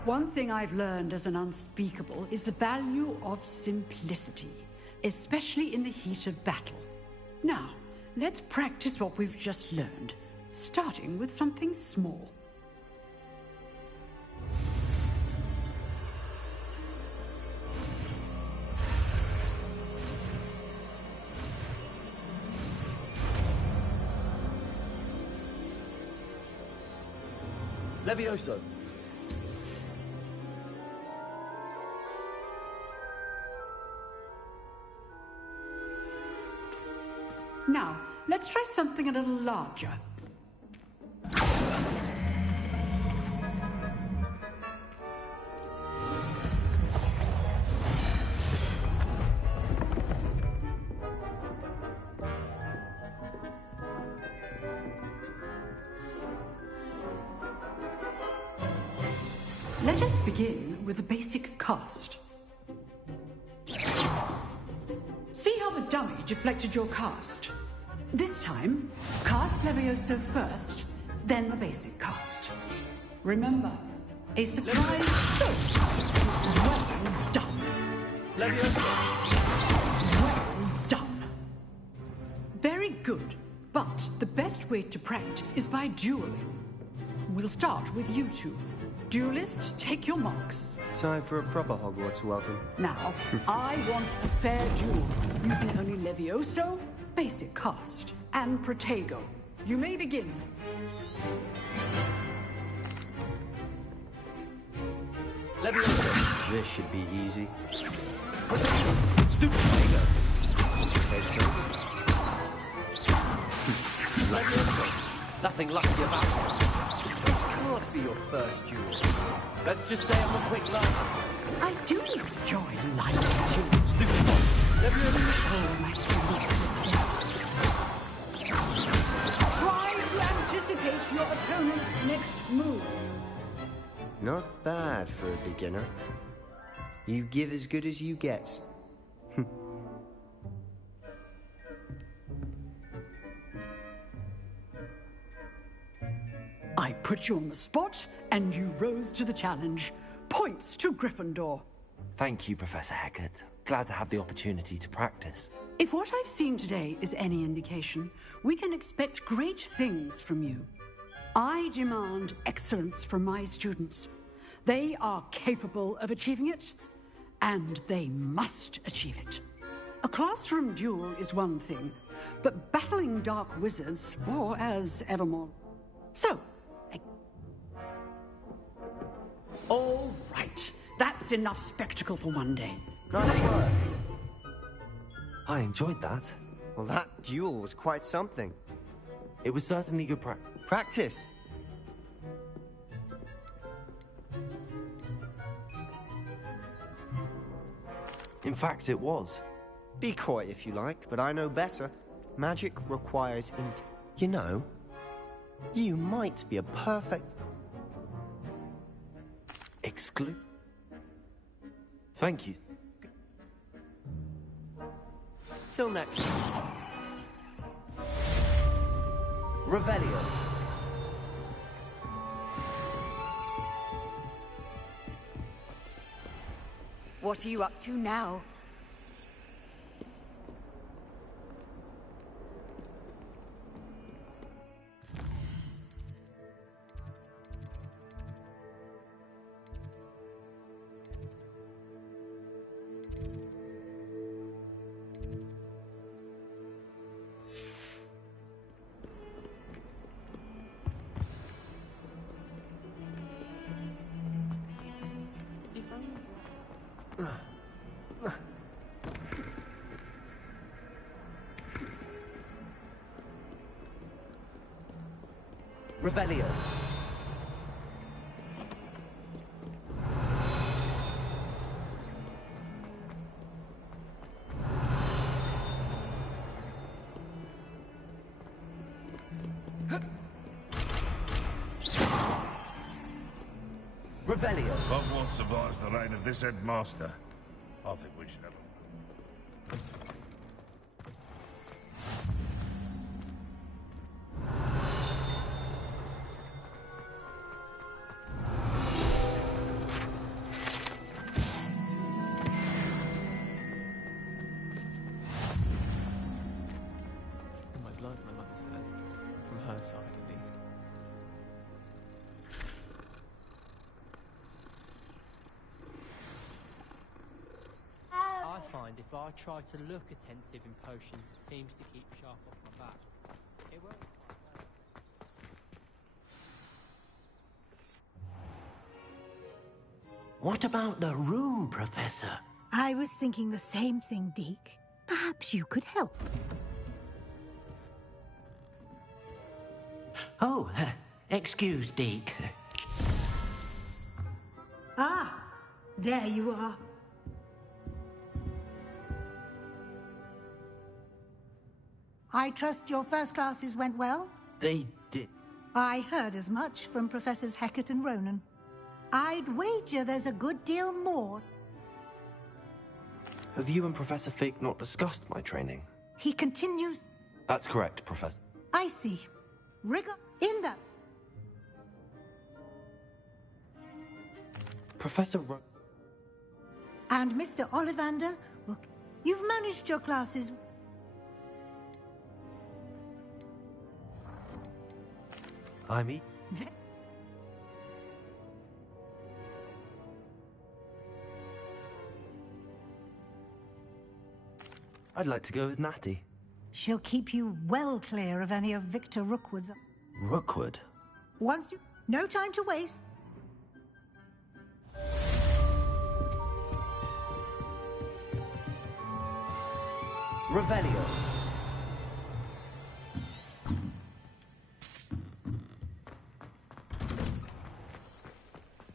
One thing I've learned as an unspeakable is the value of simplicity, especially in the heat of battle. Now, let's practice what we've just learned, starting with something small. Levioso. Now, let's try something a little larger. Let us begin with the basic cast. See dummy deflected your cast. This time, cast Levioso first, then the basic cast. Remember, a surprise soap. Well done. Levioso. Well done. Very good, but the best way to practice is by dueling. We'll start with you two. Duelists, take your marks. Time for a proper Hogwarts welcome. Now, I want a fair duel, using only Levioso, basic cast, and Protego. You may begin. Levioso. This should be easy. Stupid Protego. Face Levioso. Nothing lucky about it. This can't be your first duel. Let's just say I'm a quick learner. I do enjoy light duels. Stupid one. Oh, my Try to anticipate your opponent's next move. Not bad for a beginner. You give as good as you get. I put you on the spot, and you rose to the challenge. Points to Gryffindor. Thank you, Professor Hecat. Glad to have the opportunity to practice. If what I've seen today is any indication, we can expect great things from you. I demand excellence from my students. They are capable of achieving it, and they must achieve it. A classroom duel is one thing, but battling dark wizards, or as Evermore. So, all right. That's enough spectacle for one day. Nice work. I enjoyed that. Well, that duel was quite something. It was certainly good practice. In fact, it was. Be coy if you like, but I know better. Magic requires You know, you might be a perfect... Thank you. Till next time. Revelio. What are you up to now? Revelio. Revelio. Hogwarts survives the reign of this headmaster. I think we should have a... My mother says. From her side, at least. I find if I try to look attentive in potions, it seems to keep sharp off my back. It works quite well. What about the room, Professor? I was thinking the same thing, Deke. Perhaps you could help. Oh, excuse, Deke. Ah, there you are. I trust your first classes went well? They did. I heard as much from Professors Hecat and Ronan. I'd wager there's a good deal more. Have you and Professor Fig not discussed my training? He continues. That's correct, Professor. I see. Rigor in that. Professor And Mr. Ollivander, look, you've managed your classes. I'm I'd like to go with Natty. She'll keep you well clear of any of Victor Rookwood's. Rookwood? Once you... No time to waste. Revelio.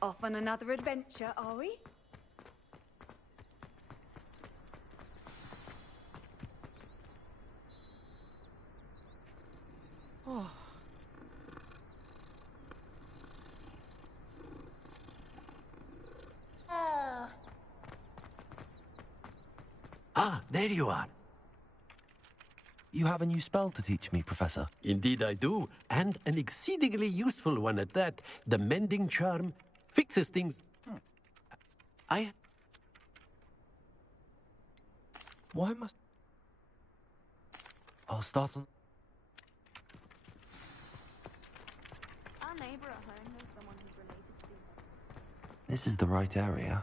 Off on another adventure, are we? Oh. Ah, there you are. You have a new spell to teach me, Professor. Indeed I do, and an exceedingly useful one at that. The Mending Charm fixes things. Why must... I'll start on... Our neighbour at home knows someone who's related to you. This is the right area.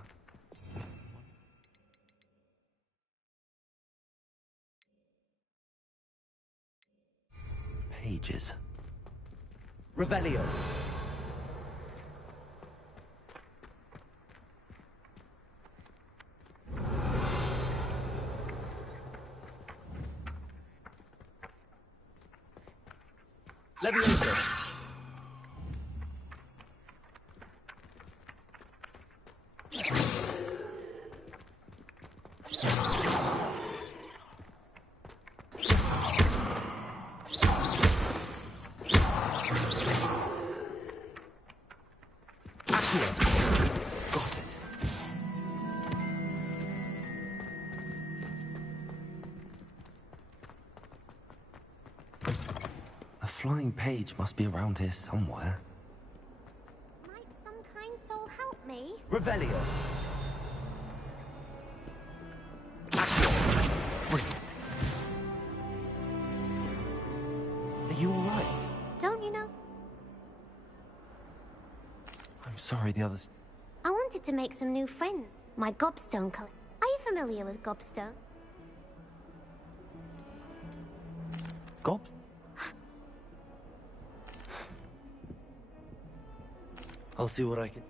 Pages. Revelio. Leviosa. Flying page must be around here somewhere. Might some kind soul help me? Revelio. Brilliant. Are you all right? Don't you know? I'm sorry, the others... I wanted to make some new friends. My gobstone color. Are you familiar with gobstone? Gobstone? I'll see what I can...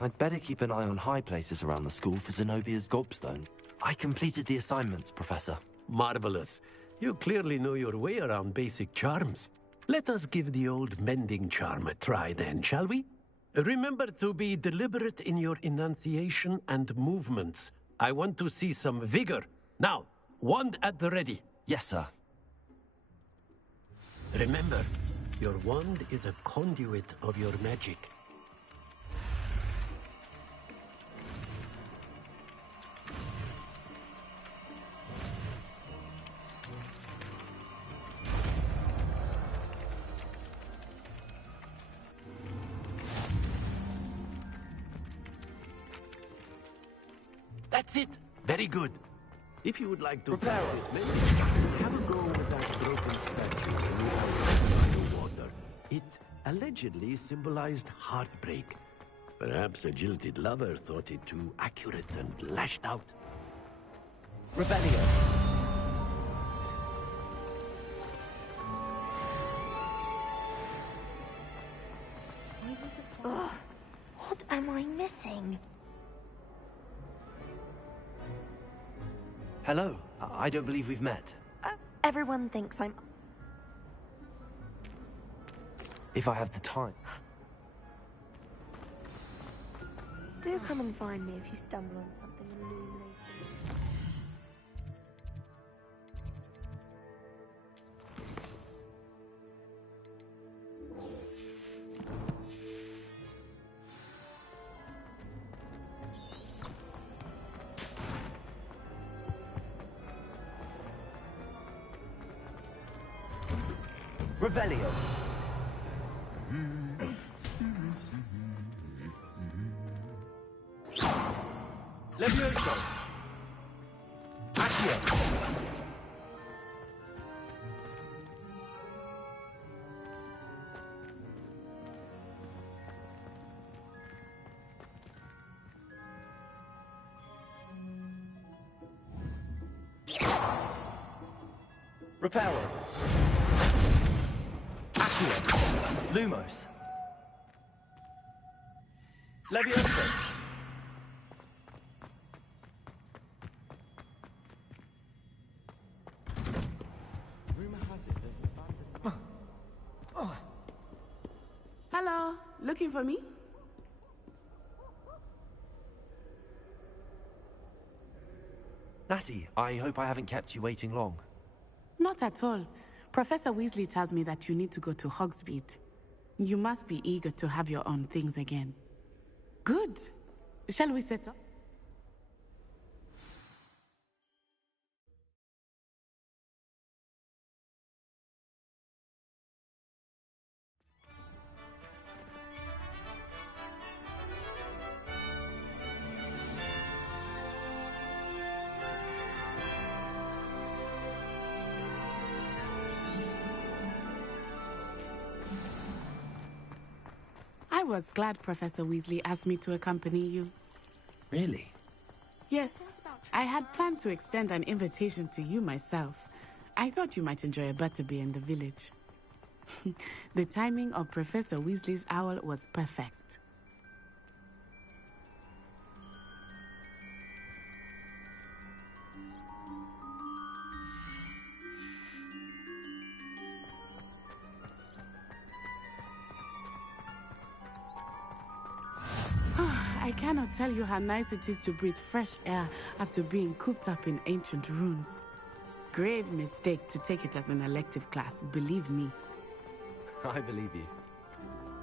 I'd better keep an eye on high places around the school for Zenobia's gobstone. I completed the assignments, Professor. Marvelous. You clearly know your way around basic charms. Let us give the old Mending Charm a try then, shall we? Remember to be deliberate in your enunciation and movements. I want to see some vigor. Now, wand at the ready. Yes, sir. Remember, your wand is a conduit of your magic. That's it. Very good. If you would like to practice, maybe have a go with that broken statue underwater. It allegedly symbolized heartbreak. Perhaps a jilted lover thought it too accurate and lashed out. Revelio. Ugh, what am I missing? Hello. I don't believe we've met. Everyone thinks I'm... If I have the time. Do come and find me if you stumble on something illuminating. Revelio. Levioso. Accio. Reparo. Accio. Lumos. Levioso. Hello, looking for me? Natty, I hope I haven't kept you waiting long. Not at all. Professor Weasley tells me that you need to go to Hogsmeade. You must be eager to have your own things again. Good. Shall we set up? I was glad Professor Weasley asked me to accompany you. Really? Yes, I had planned to extend an invitation to you myself. I thought you might enjoy a butterbeer in the village. The timing of Professor Weasley's owl was perfect. I cannot tell you how nice it is to breathe fresh air after being cooped up in ancient ruins. Grave mistake to take it as an elective class, believe me. I believe you.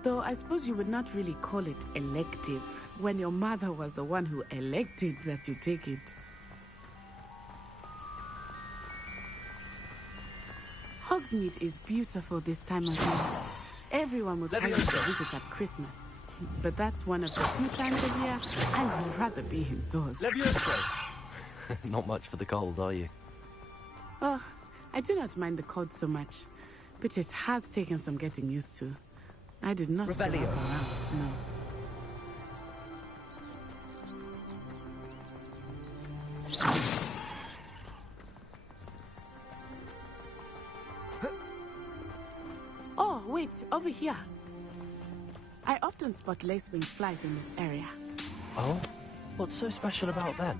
Though I suppose you would not really call it elective when your mother was the one who elected that you take it. Hogsmeade is beautiful this time of year. Everyone would tell you to visit at Christmas. But that's one of the few times of year I would rather be indoors. Not much for the cold, are you? Oh, I do not mind the cold so much, but it has taken some getting used to. I did not grow up around snow. Oh, wait, over here. I often spot lacewing flies in this area. Oh? What's so special about them?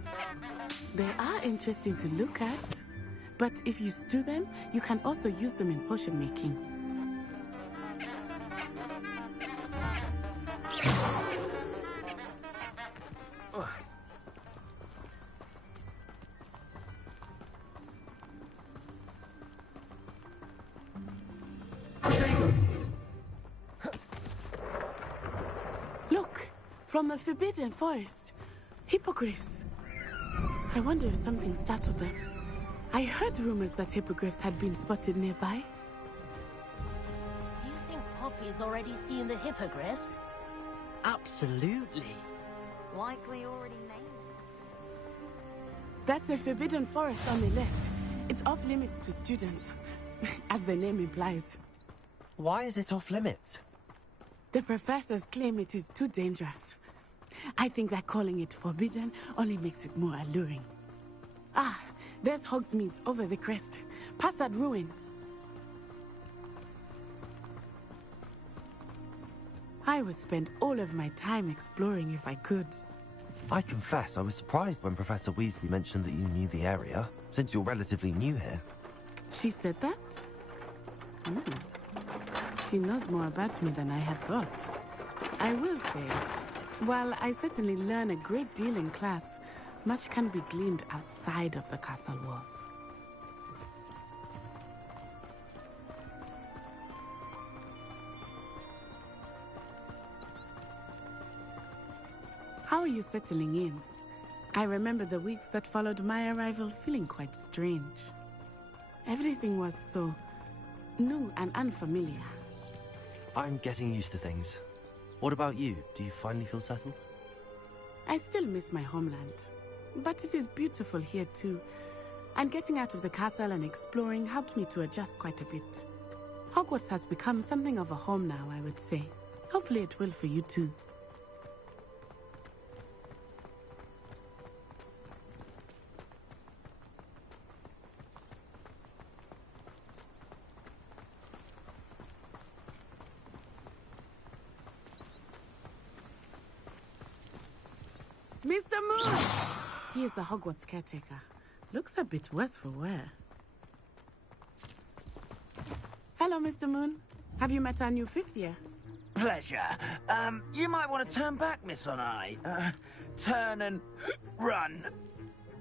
They are interesting to look at. But if you stew them, you can also use them in potion making. Look, from the Forbidden Forest. Hippogriffs. I wonder if something startled them. I heard rumors that hippogriffs had been spotted nearby. You think Poppy's already seen the hippogriffs? Absolutely. Likely already named. That's the Forbidden Forest on the left. It's off limits to students, as the name implies. Why is it off limits? The professors claim it is too dangerous. I think that calling it forbidden only makes it more alluring. Ah, there's Hogsmeade over the crest. Past that ruin. I would spend all of my time exploring if I could. I confess, I was surprised when Professor Weasley mentioned that you knew the area, since you're relatively new here. She said that? She knows more about me than I had thought. I will say, While I certainly learn a great deal in class, much can be gleaned outside of the castle walls. How are you settling in? I remember the weeks that followed my arrival feeling quite strange. Everything was so new and unfamiliar. I'm getting used to things. What about you? Do you finally feel settled? I still miss my homeland, but it is beautiful here too. And getting out of the castle and exploring helped me to adjust quite a bit. Hogwarts has become something of a home now, I would say. Hopefully it will for you too. Mr. Moon! He is the Hogwarts caretaker. Looks a bit worse for wear. Hello, Mr. Moon. Have you met our new 5th year? Pleasure. You might want to turn back, Miss Onai. Turn and run.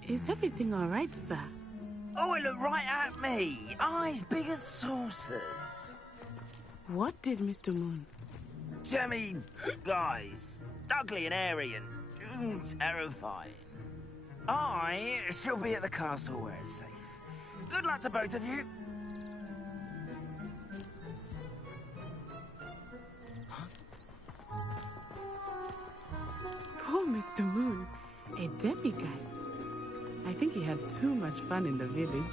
Is everything all right, sir? Oh, it looked right at me. Eyes big as saucers. What did Mr. Moon? Jemmy, guys. Ugly and airy and terrifying. I shall be at the castle where it's safe. Good luck to both of you. Poor Mr. Moon. A demiguise. I think he had too much fun in the village.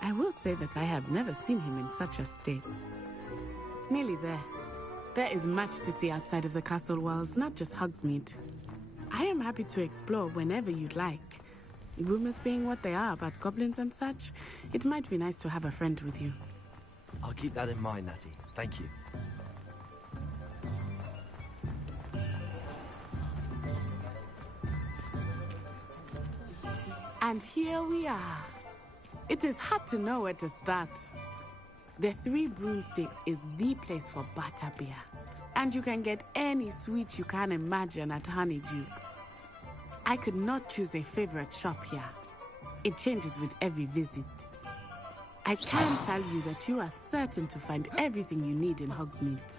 I will say that I have never seen him in such a state. Nearly there. There is much to see outside of the castle walls, not just Hogsmeade. I am happy to explore whenever you'd like. Rumors being what they are about goblins and such, it might be nice to have a friend with you. I'll keep that in mind, Natty. Thank you. And here we are. It is hard to know where to start. The Three Broomsticks is the place for butterbeer. And you can get any sweet you can imagine at Honeydukes. I could not choose a favorite shop here. It changes with every visit. I can tell you that you are certain to find everything you need in Hogsmeade.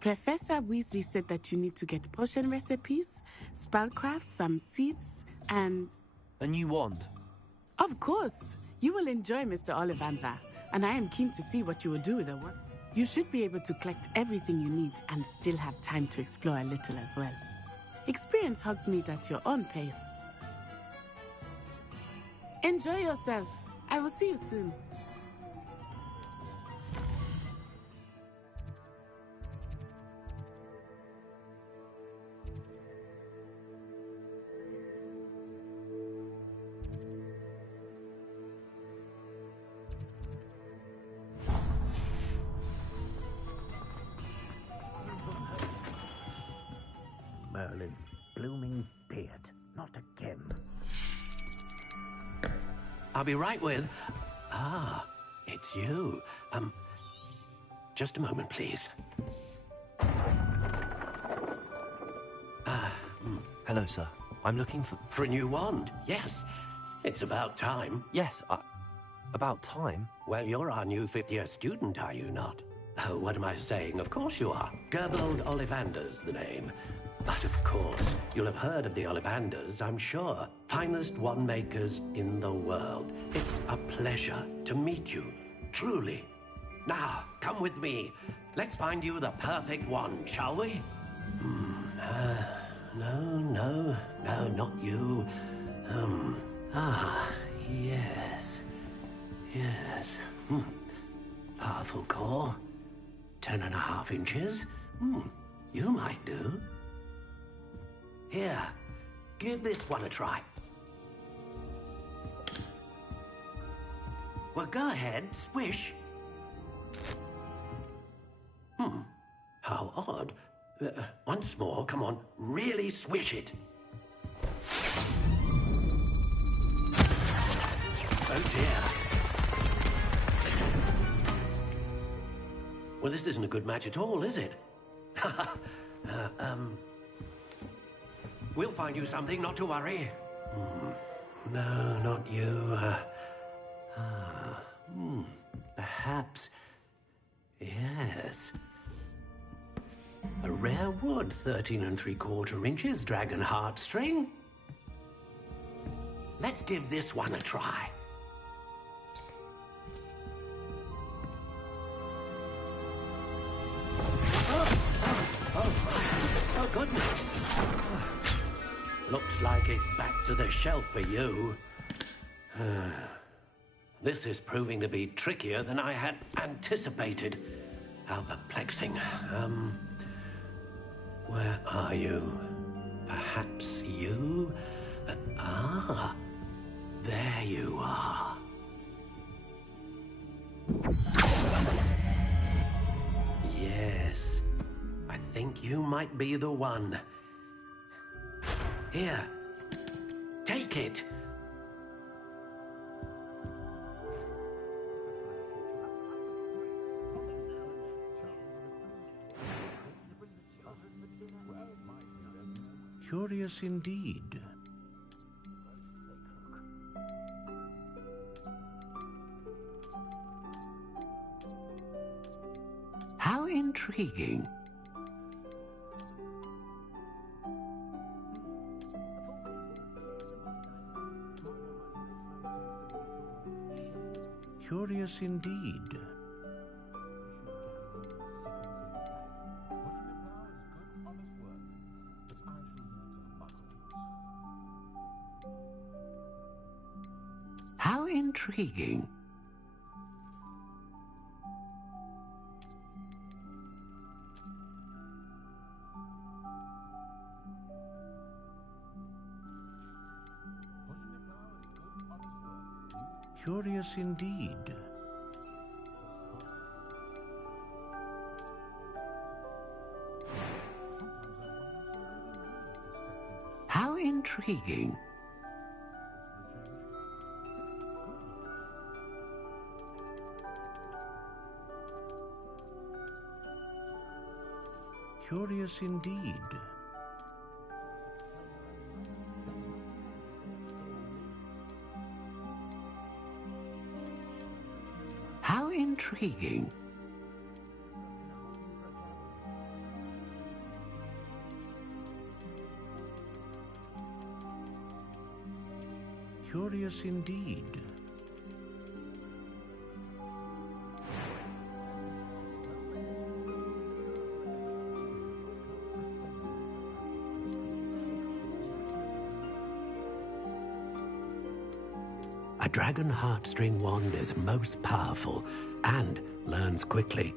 Professor Weasley said that you need to get potion recipes, spellcrafts, some seeds, and... A new wand? Of course! You will enjoy Mr. Ollivander, and I am keen to see what you will do with the wand. You should be able to collect everything you need and still have time to explore a little as well. Experience Hogsmeade at your own pace. Enjoy yourself. I will see you soon. Merlin's blooming beard. Not again. I'll be right with... Ah, it's you. Just a moment, please. Hello, sir. I'm looking for... For a new wand, yes. It's about time. Yes, about time? Well, you're our new 5th year student, are you not? Oh, what am I saying? Of course you are. Gerbold Ollivander's the name. But of course, you'll have heard of the Ollivanders, I'm sure. Finest wand makers in the world. It's a pleasure to meet you, truly. Now, come with me. Let's find you the perfect wand, shall we? No, not you. Yes. Powerful core. 10.5 inches. You might do. Here, give this one a try. Well, go ahead, swish. How odd. Once more, come on, really swish it. Oh dear. Well, this isn't a good match at all, is it? We'll find you something, not to worry. No, not you. Perhaps. Yes. A rare wood, 13 3/4 inches, dragon heartstring. Let's give this one a try. Oh, goodness. Looks like it's back to the shelf for you. This is proving to be trickier than I had anticipated. How perplexing. Where are you? Perhaps you? There you are. Yes, I think you might be the one. Here, take it. Curious indeed. How intriguing. Curious indeed. How intriguing. Curious indeed. How intriguing. Curious indeed. How intriguing. Curious indeed. A dragon heartstring wand is most powerful and learns quickly.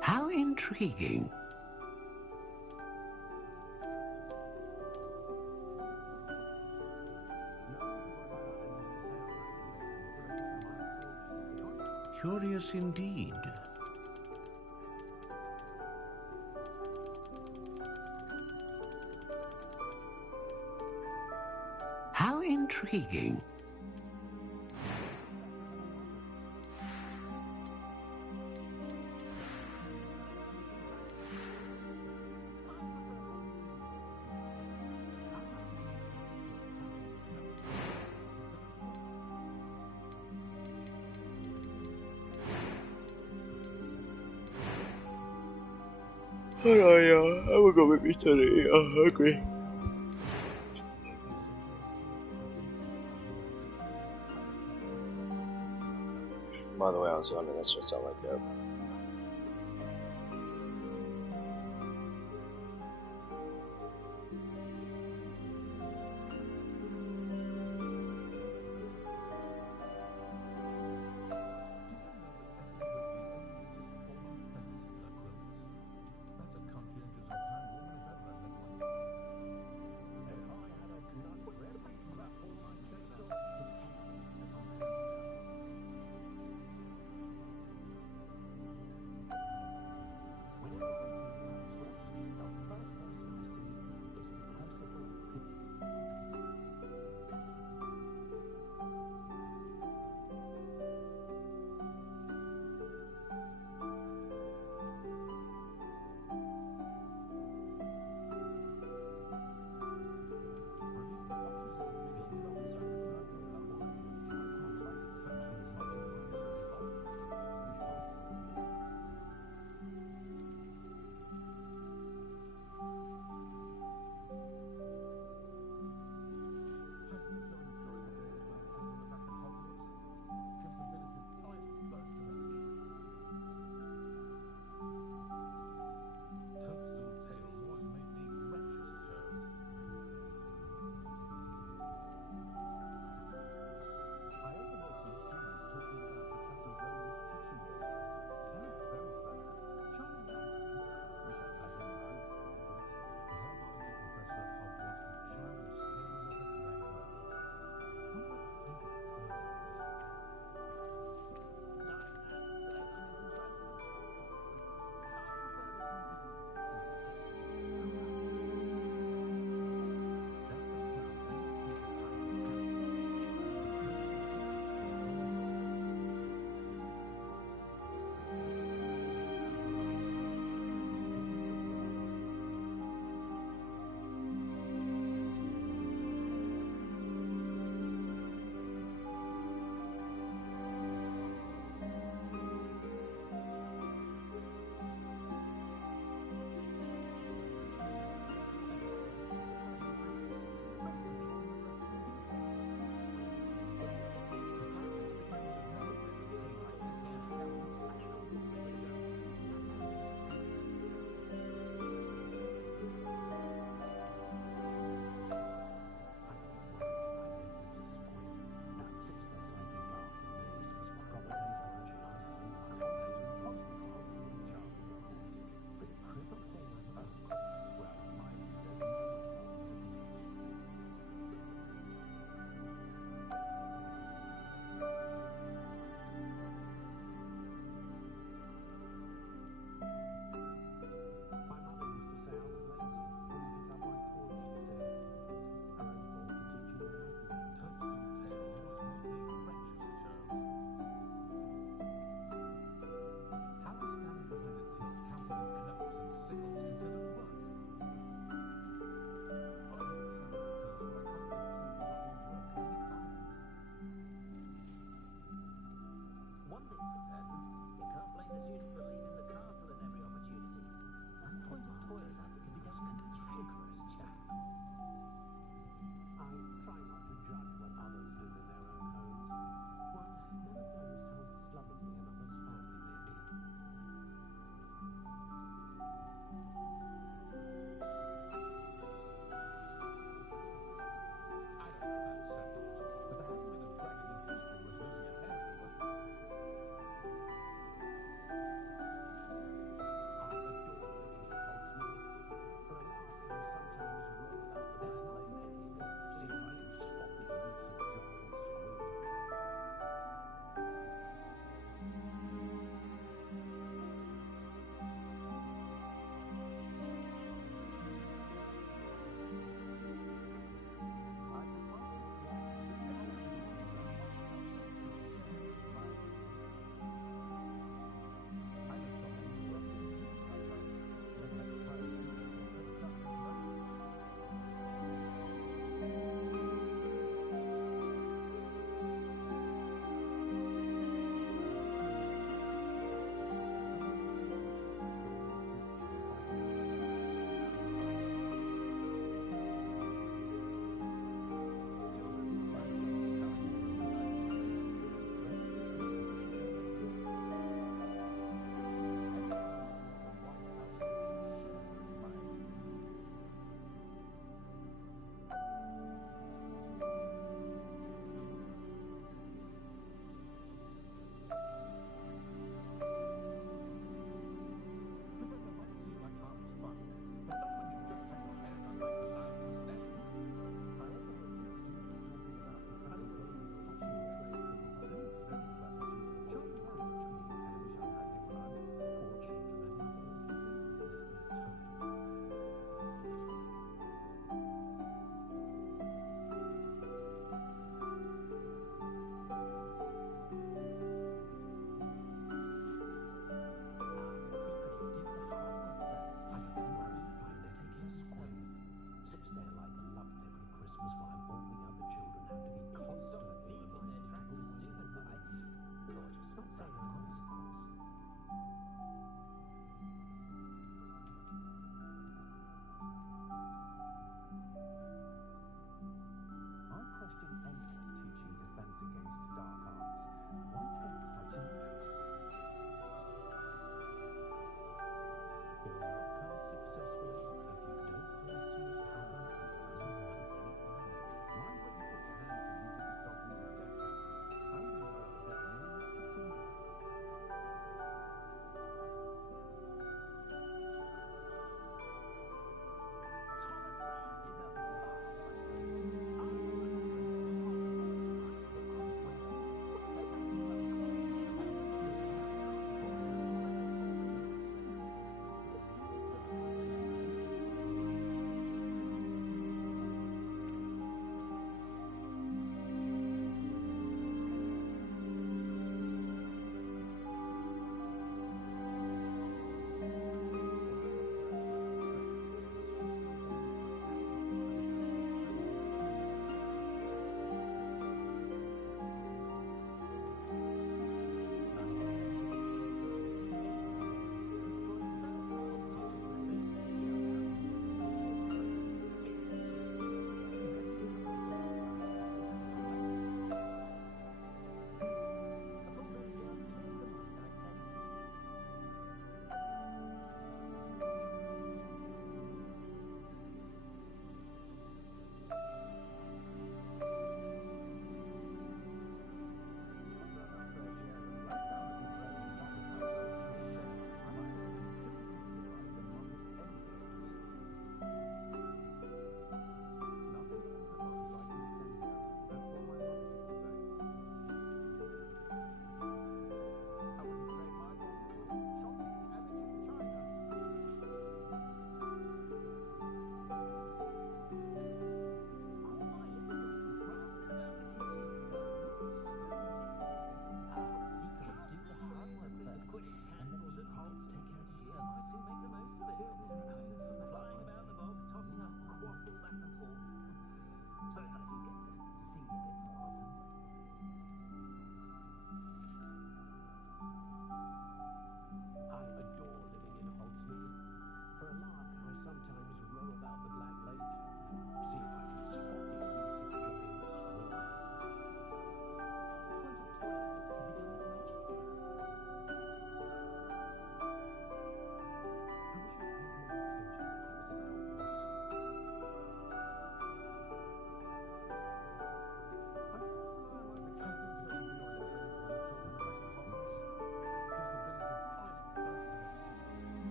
How intriguing. Curious indeed. How intriguing. Oh yeah, I will go with me today. I'm hungry. By the way, I was wondering, that's what sound like that.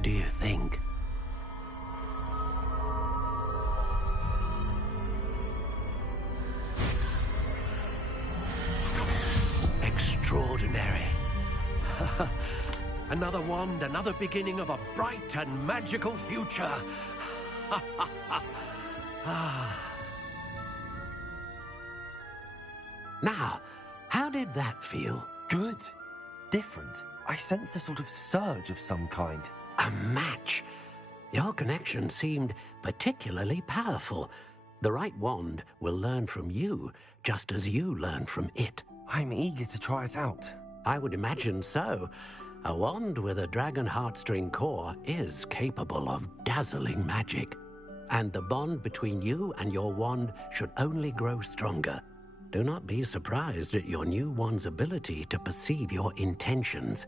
do you think? Extraordinary. Another wand, another beginning of a bright and magical future. Now, how did that feel? Good. Different. I sensed a sort of surge of some kind. A match. Your connection seemed particularly powerful. The right wand will learn from you, just as you learn from it. I'm eager to try it out. I would imagine so. A wand with a dragon heartstring core is capable of dazzling magic. And the bond between you and your wand should only grow stronger. Do not be surprised at your new wand's ability to perceive your intentions,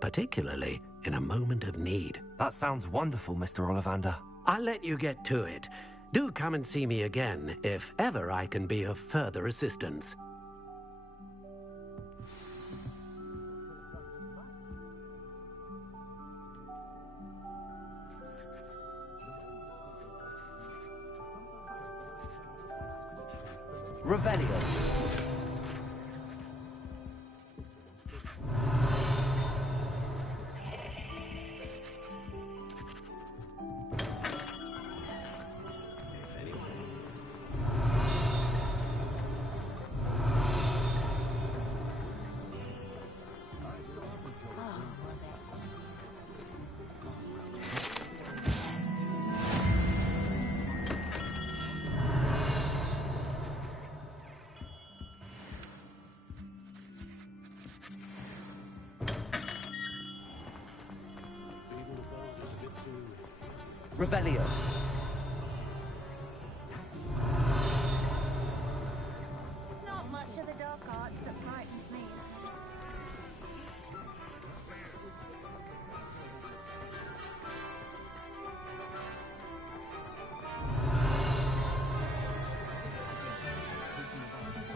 particularly in a moment of need. That sounds wonderful, Mr. Ollivander. I'll let you get to it. Do come and see me again if ever I can be of further assistance. Revelio. Revelio. Not much of the dark arts that frightens me.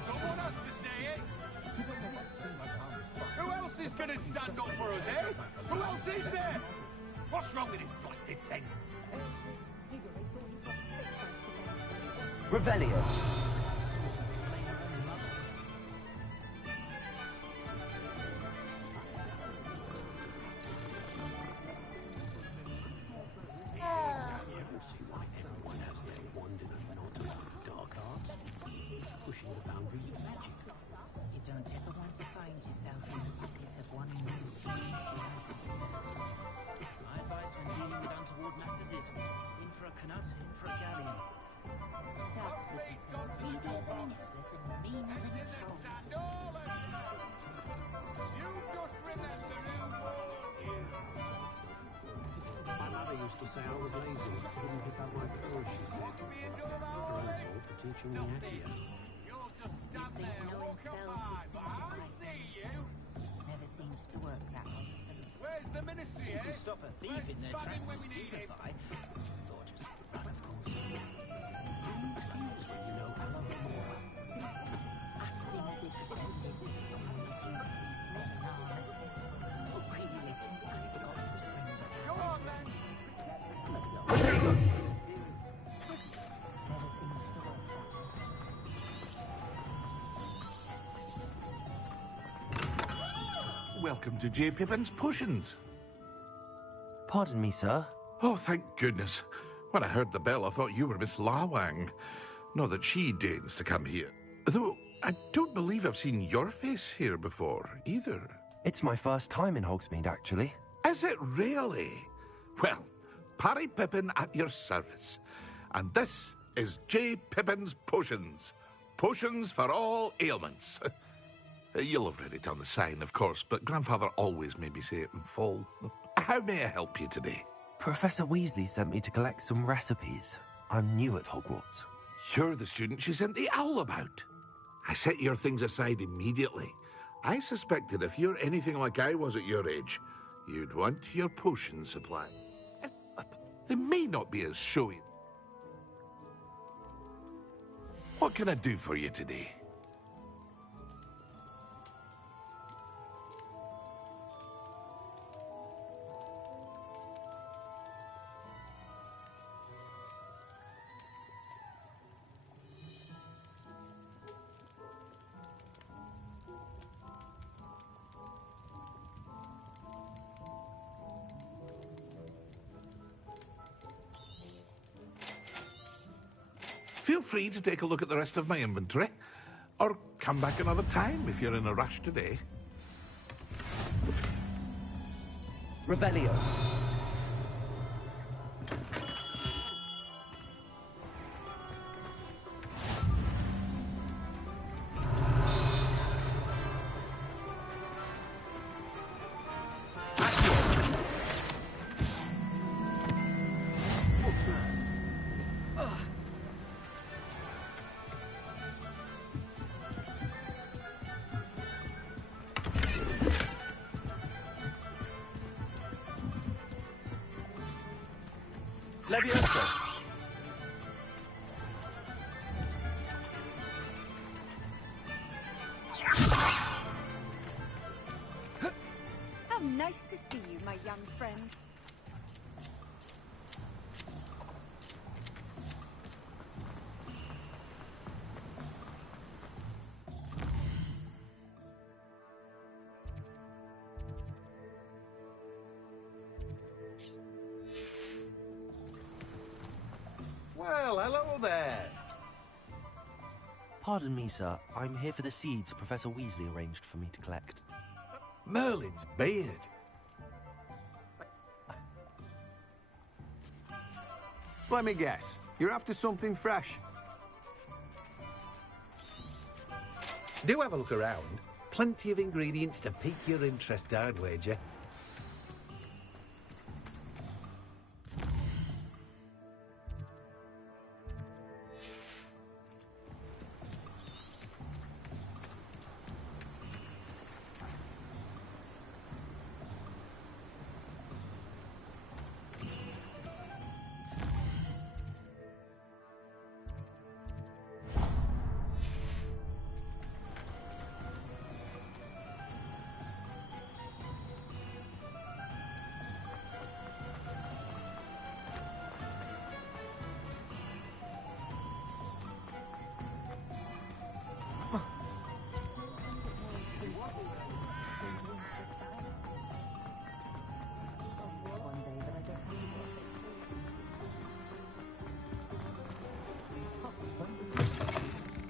Someone has to say it. Who else is going to stand up for us, eh? Who else is there? What's wrong with this blasted thing? Revelio. Pushing the boundaries of magic. You don't ever want to find yourself in the pocket of one more strange My advice when dealing with untoward matters is in for a canut, in for a galleon. Doubtless it's as greedy as an necklace and mean as an shoulder. You just remember who warned you. My mother used to say I was lazy and couldn't pick up my chords, she said. For teaching me Accio. You'll just stand there, walk up by, but I see you. Never seems to work that way. Where's the ministry, eh? You can stop a thief in their tracks when and we need him. stupefy. Or just run, of course. And choose when you know how more. I simply defended someone that you slept on. Oh, really? I've got to bring back. Go on, then. Welcome to J. Pippin's Potions. Pardon me, sir. Oh, thank goodness. When I heard the bell, I thought you were Miss Lawang. Not that she deigns to come here. Though, I don't believe I've seen your face here before, either. It's my first time in Hogsmeade, actually. Is it really? Well, Parry Pippin at your service. And this is J. Pippin's Potions. Potions for all ailments. You'll have read it on the sign, of course, but Grandfather always made me say it in full. How may I help you today? Professor Weasley sent me to collect some recipes. I'm new at Hogwarts. You're the student she sent the owl about. I set your things aside immediately. I suspected if you're anything like I was at your age, you'd want your potion supply. They may not be as showy. What can I do for you today? feel free to take a look at the rest of my inventory, or come back another time if you're in a rush today. Revelio. Leviosa. How nice to see you, my young friend. Well, hello there. Pardon me, sir. I'm here for the seeds Professor Weasley arranged for me to collect. Merlin's beard. Let me guess. You're after something fresh. Do have a look around. Plenty of ingredients to pique your interest, I'd wager.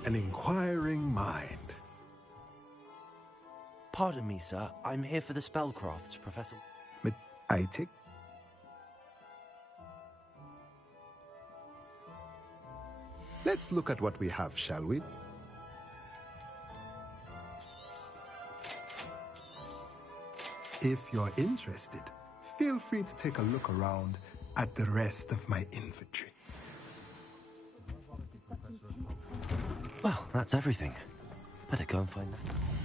An inquiring mind. Pardon me, sir. I'm here for the spellcrafts, Professor. But I take. Let's look at what we have, shall we? If you're interested, feel free to take a look around at the rest of my inventory. Well, that's everything. Better go and find that.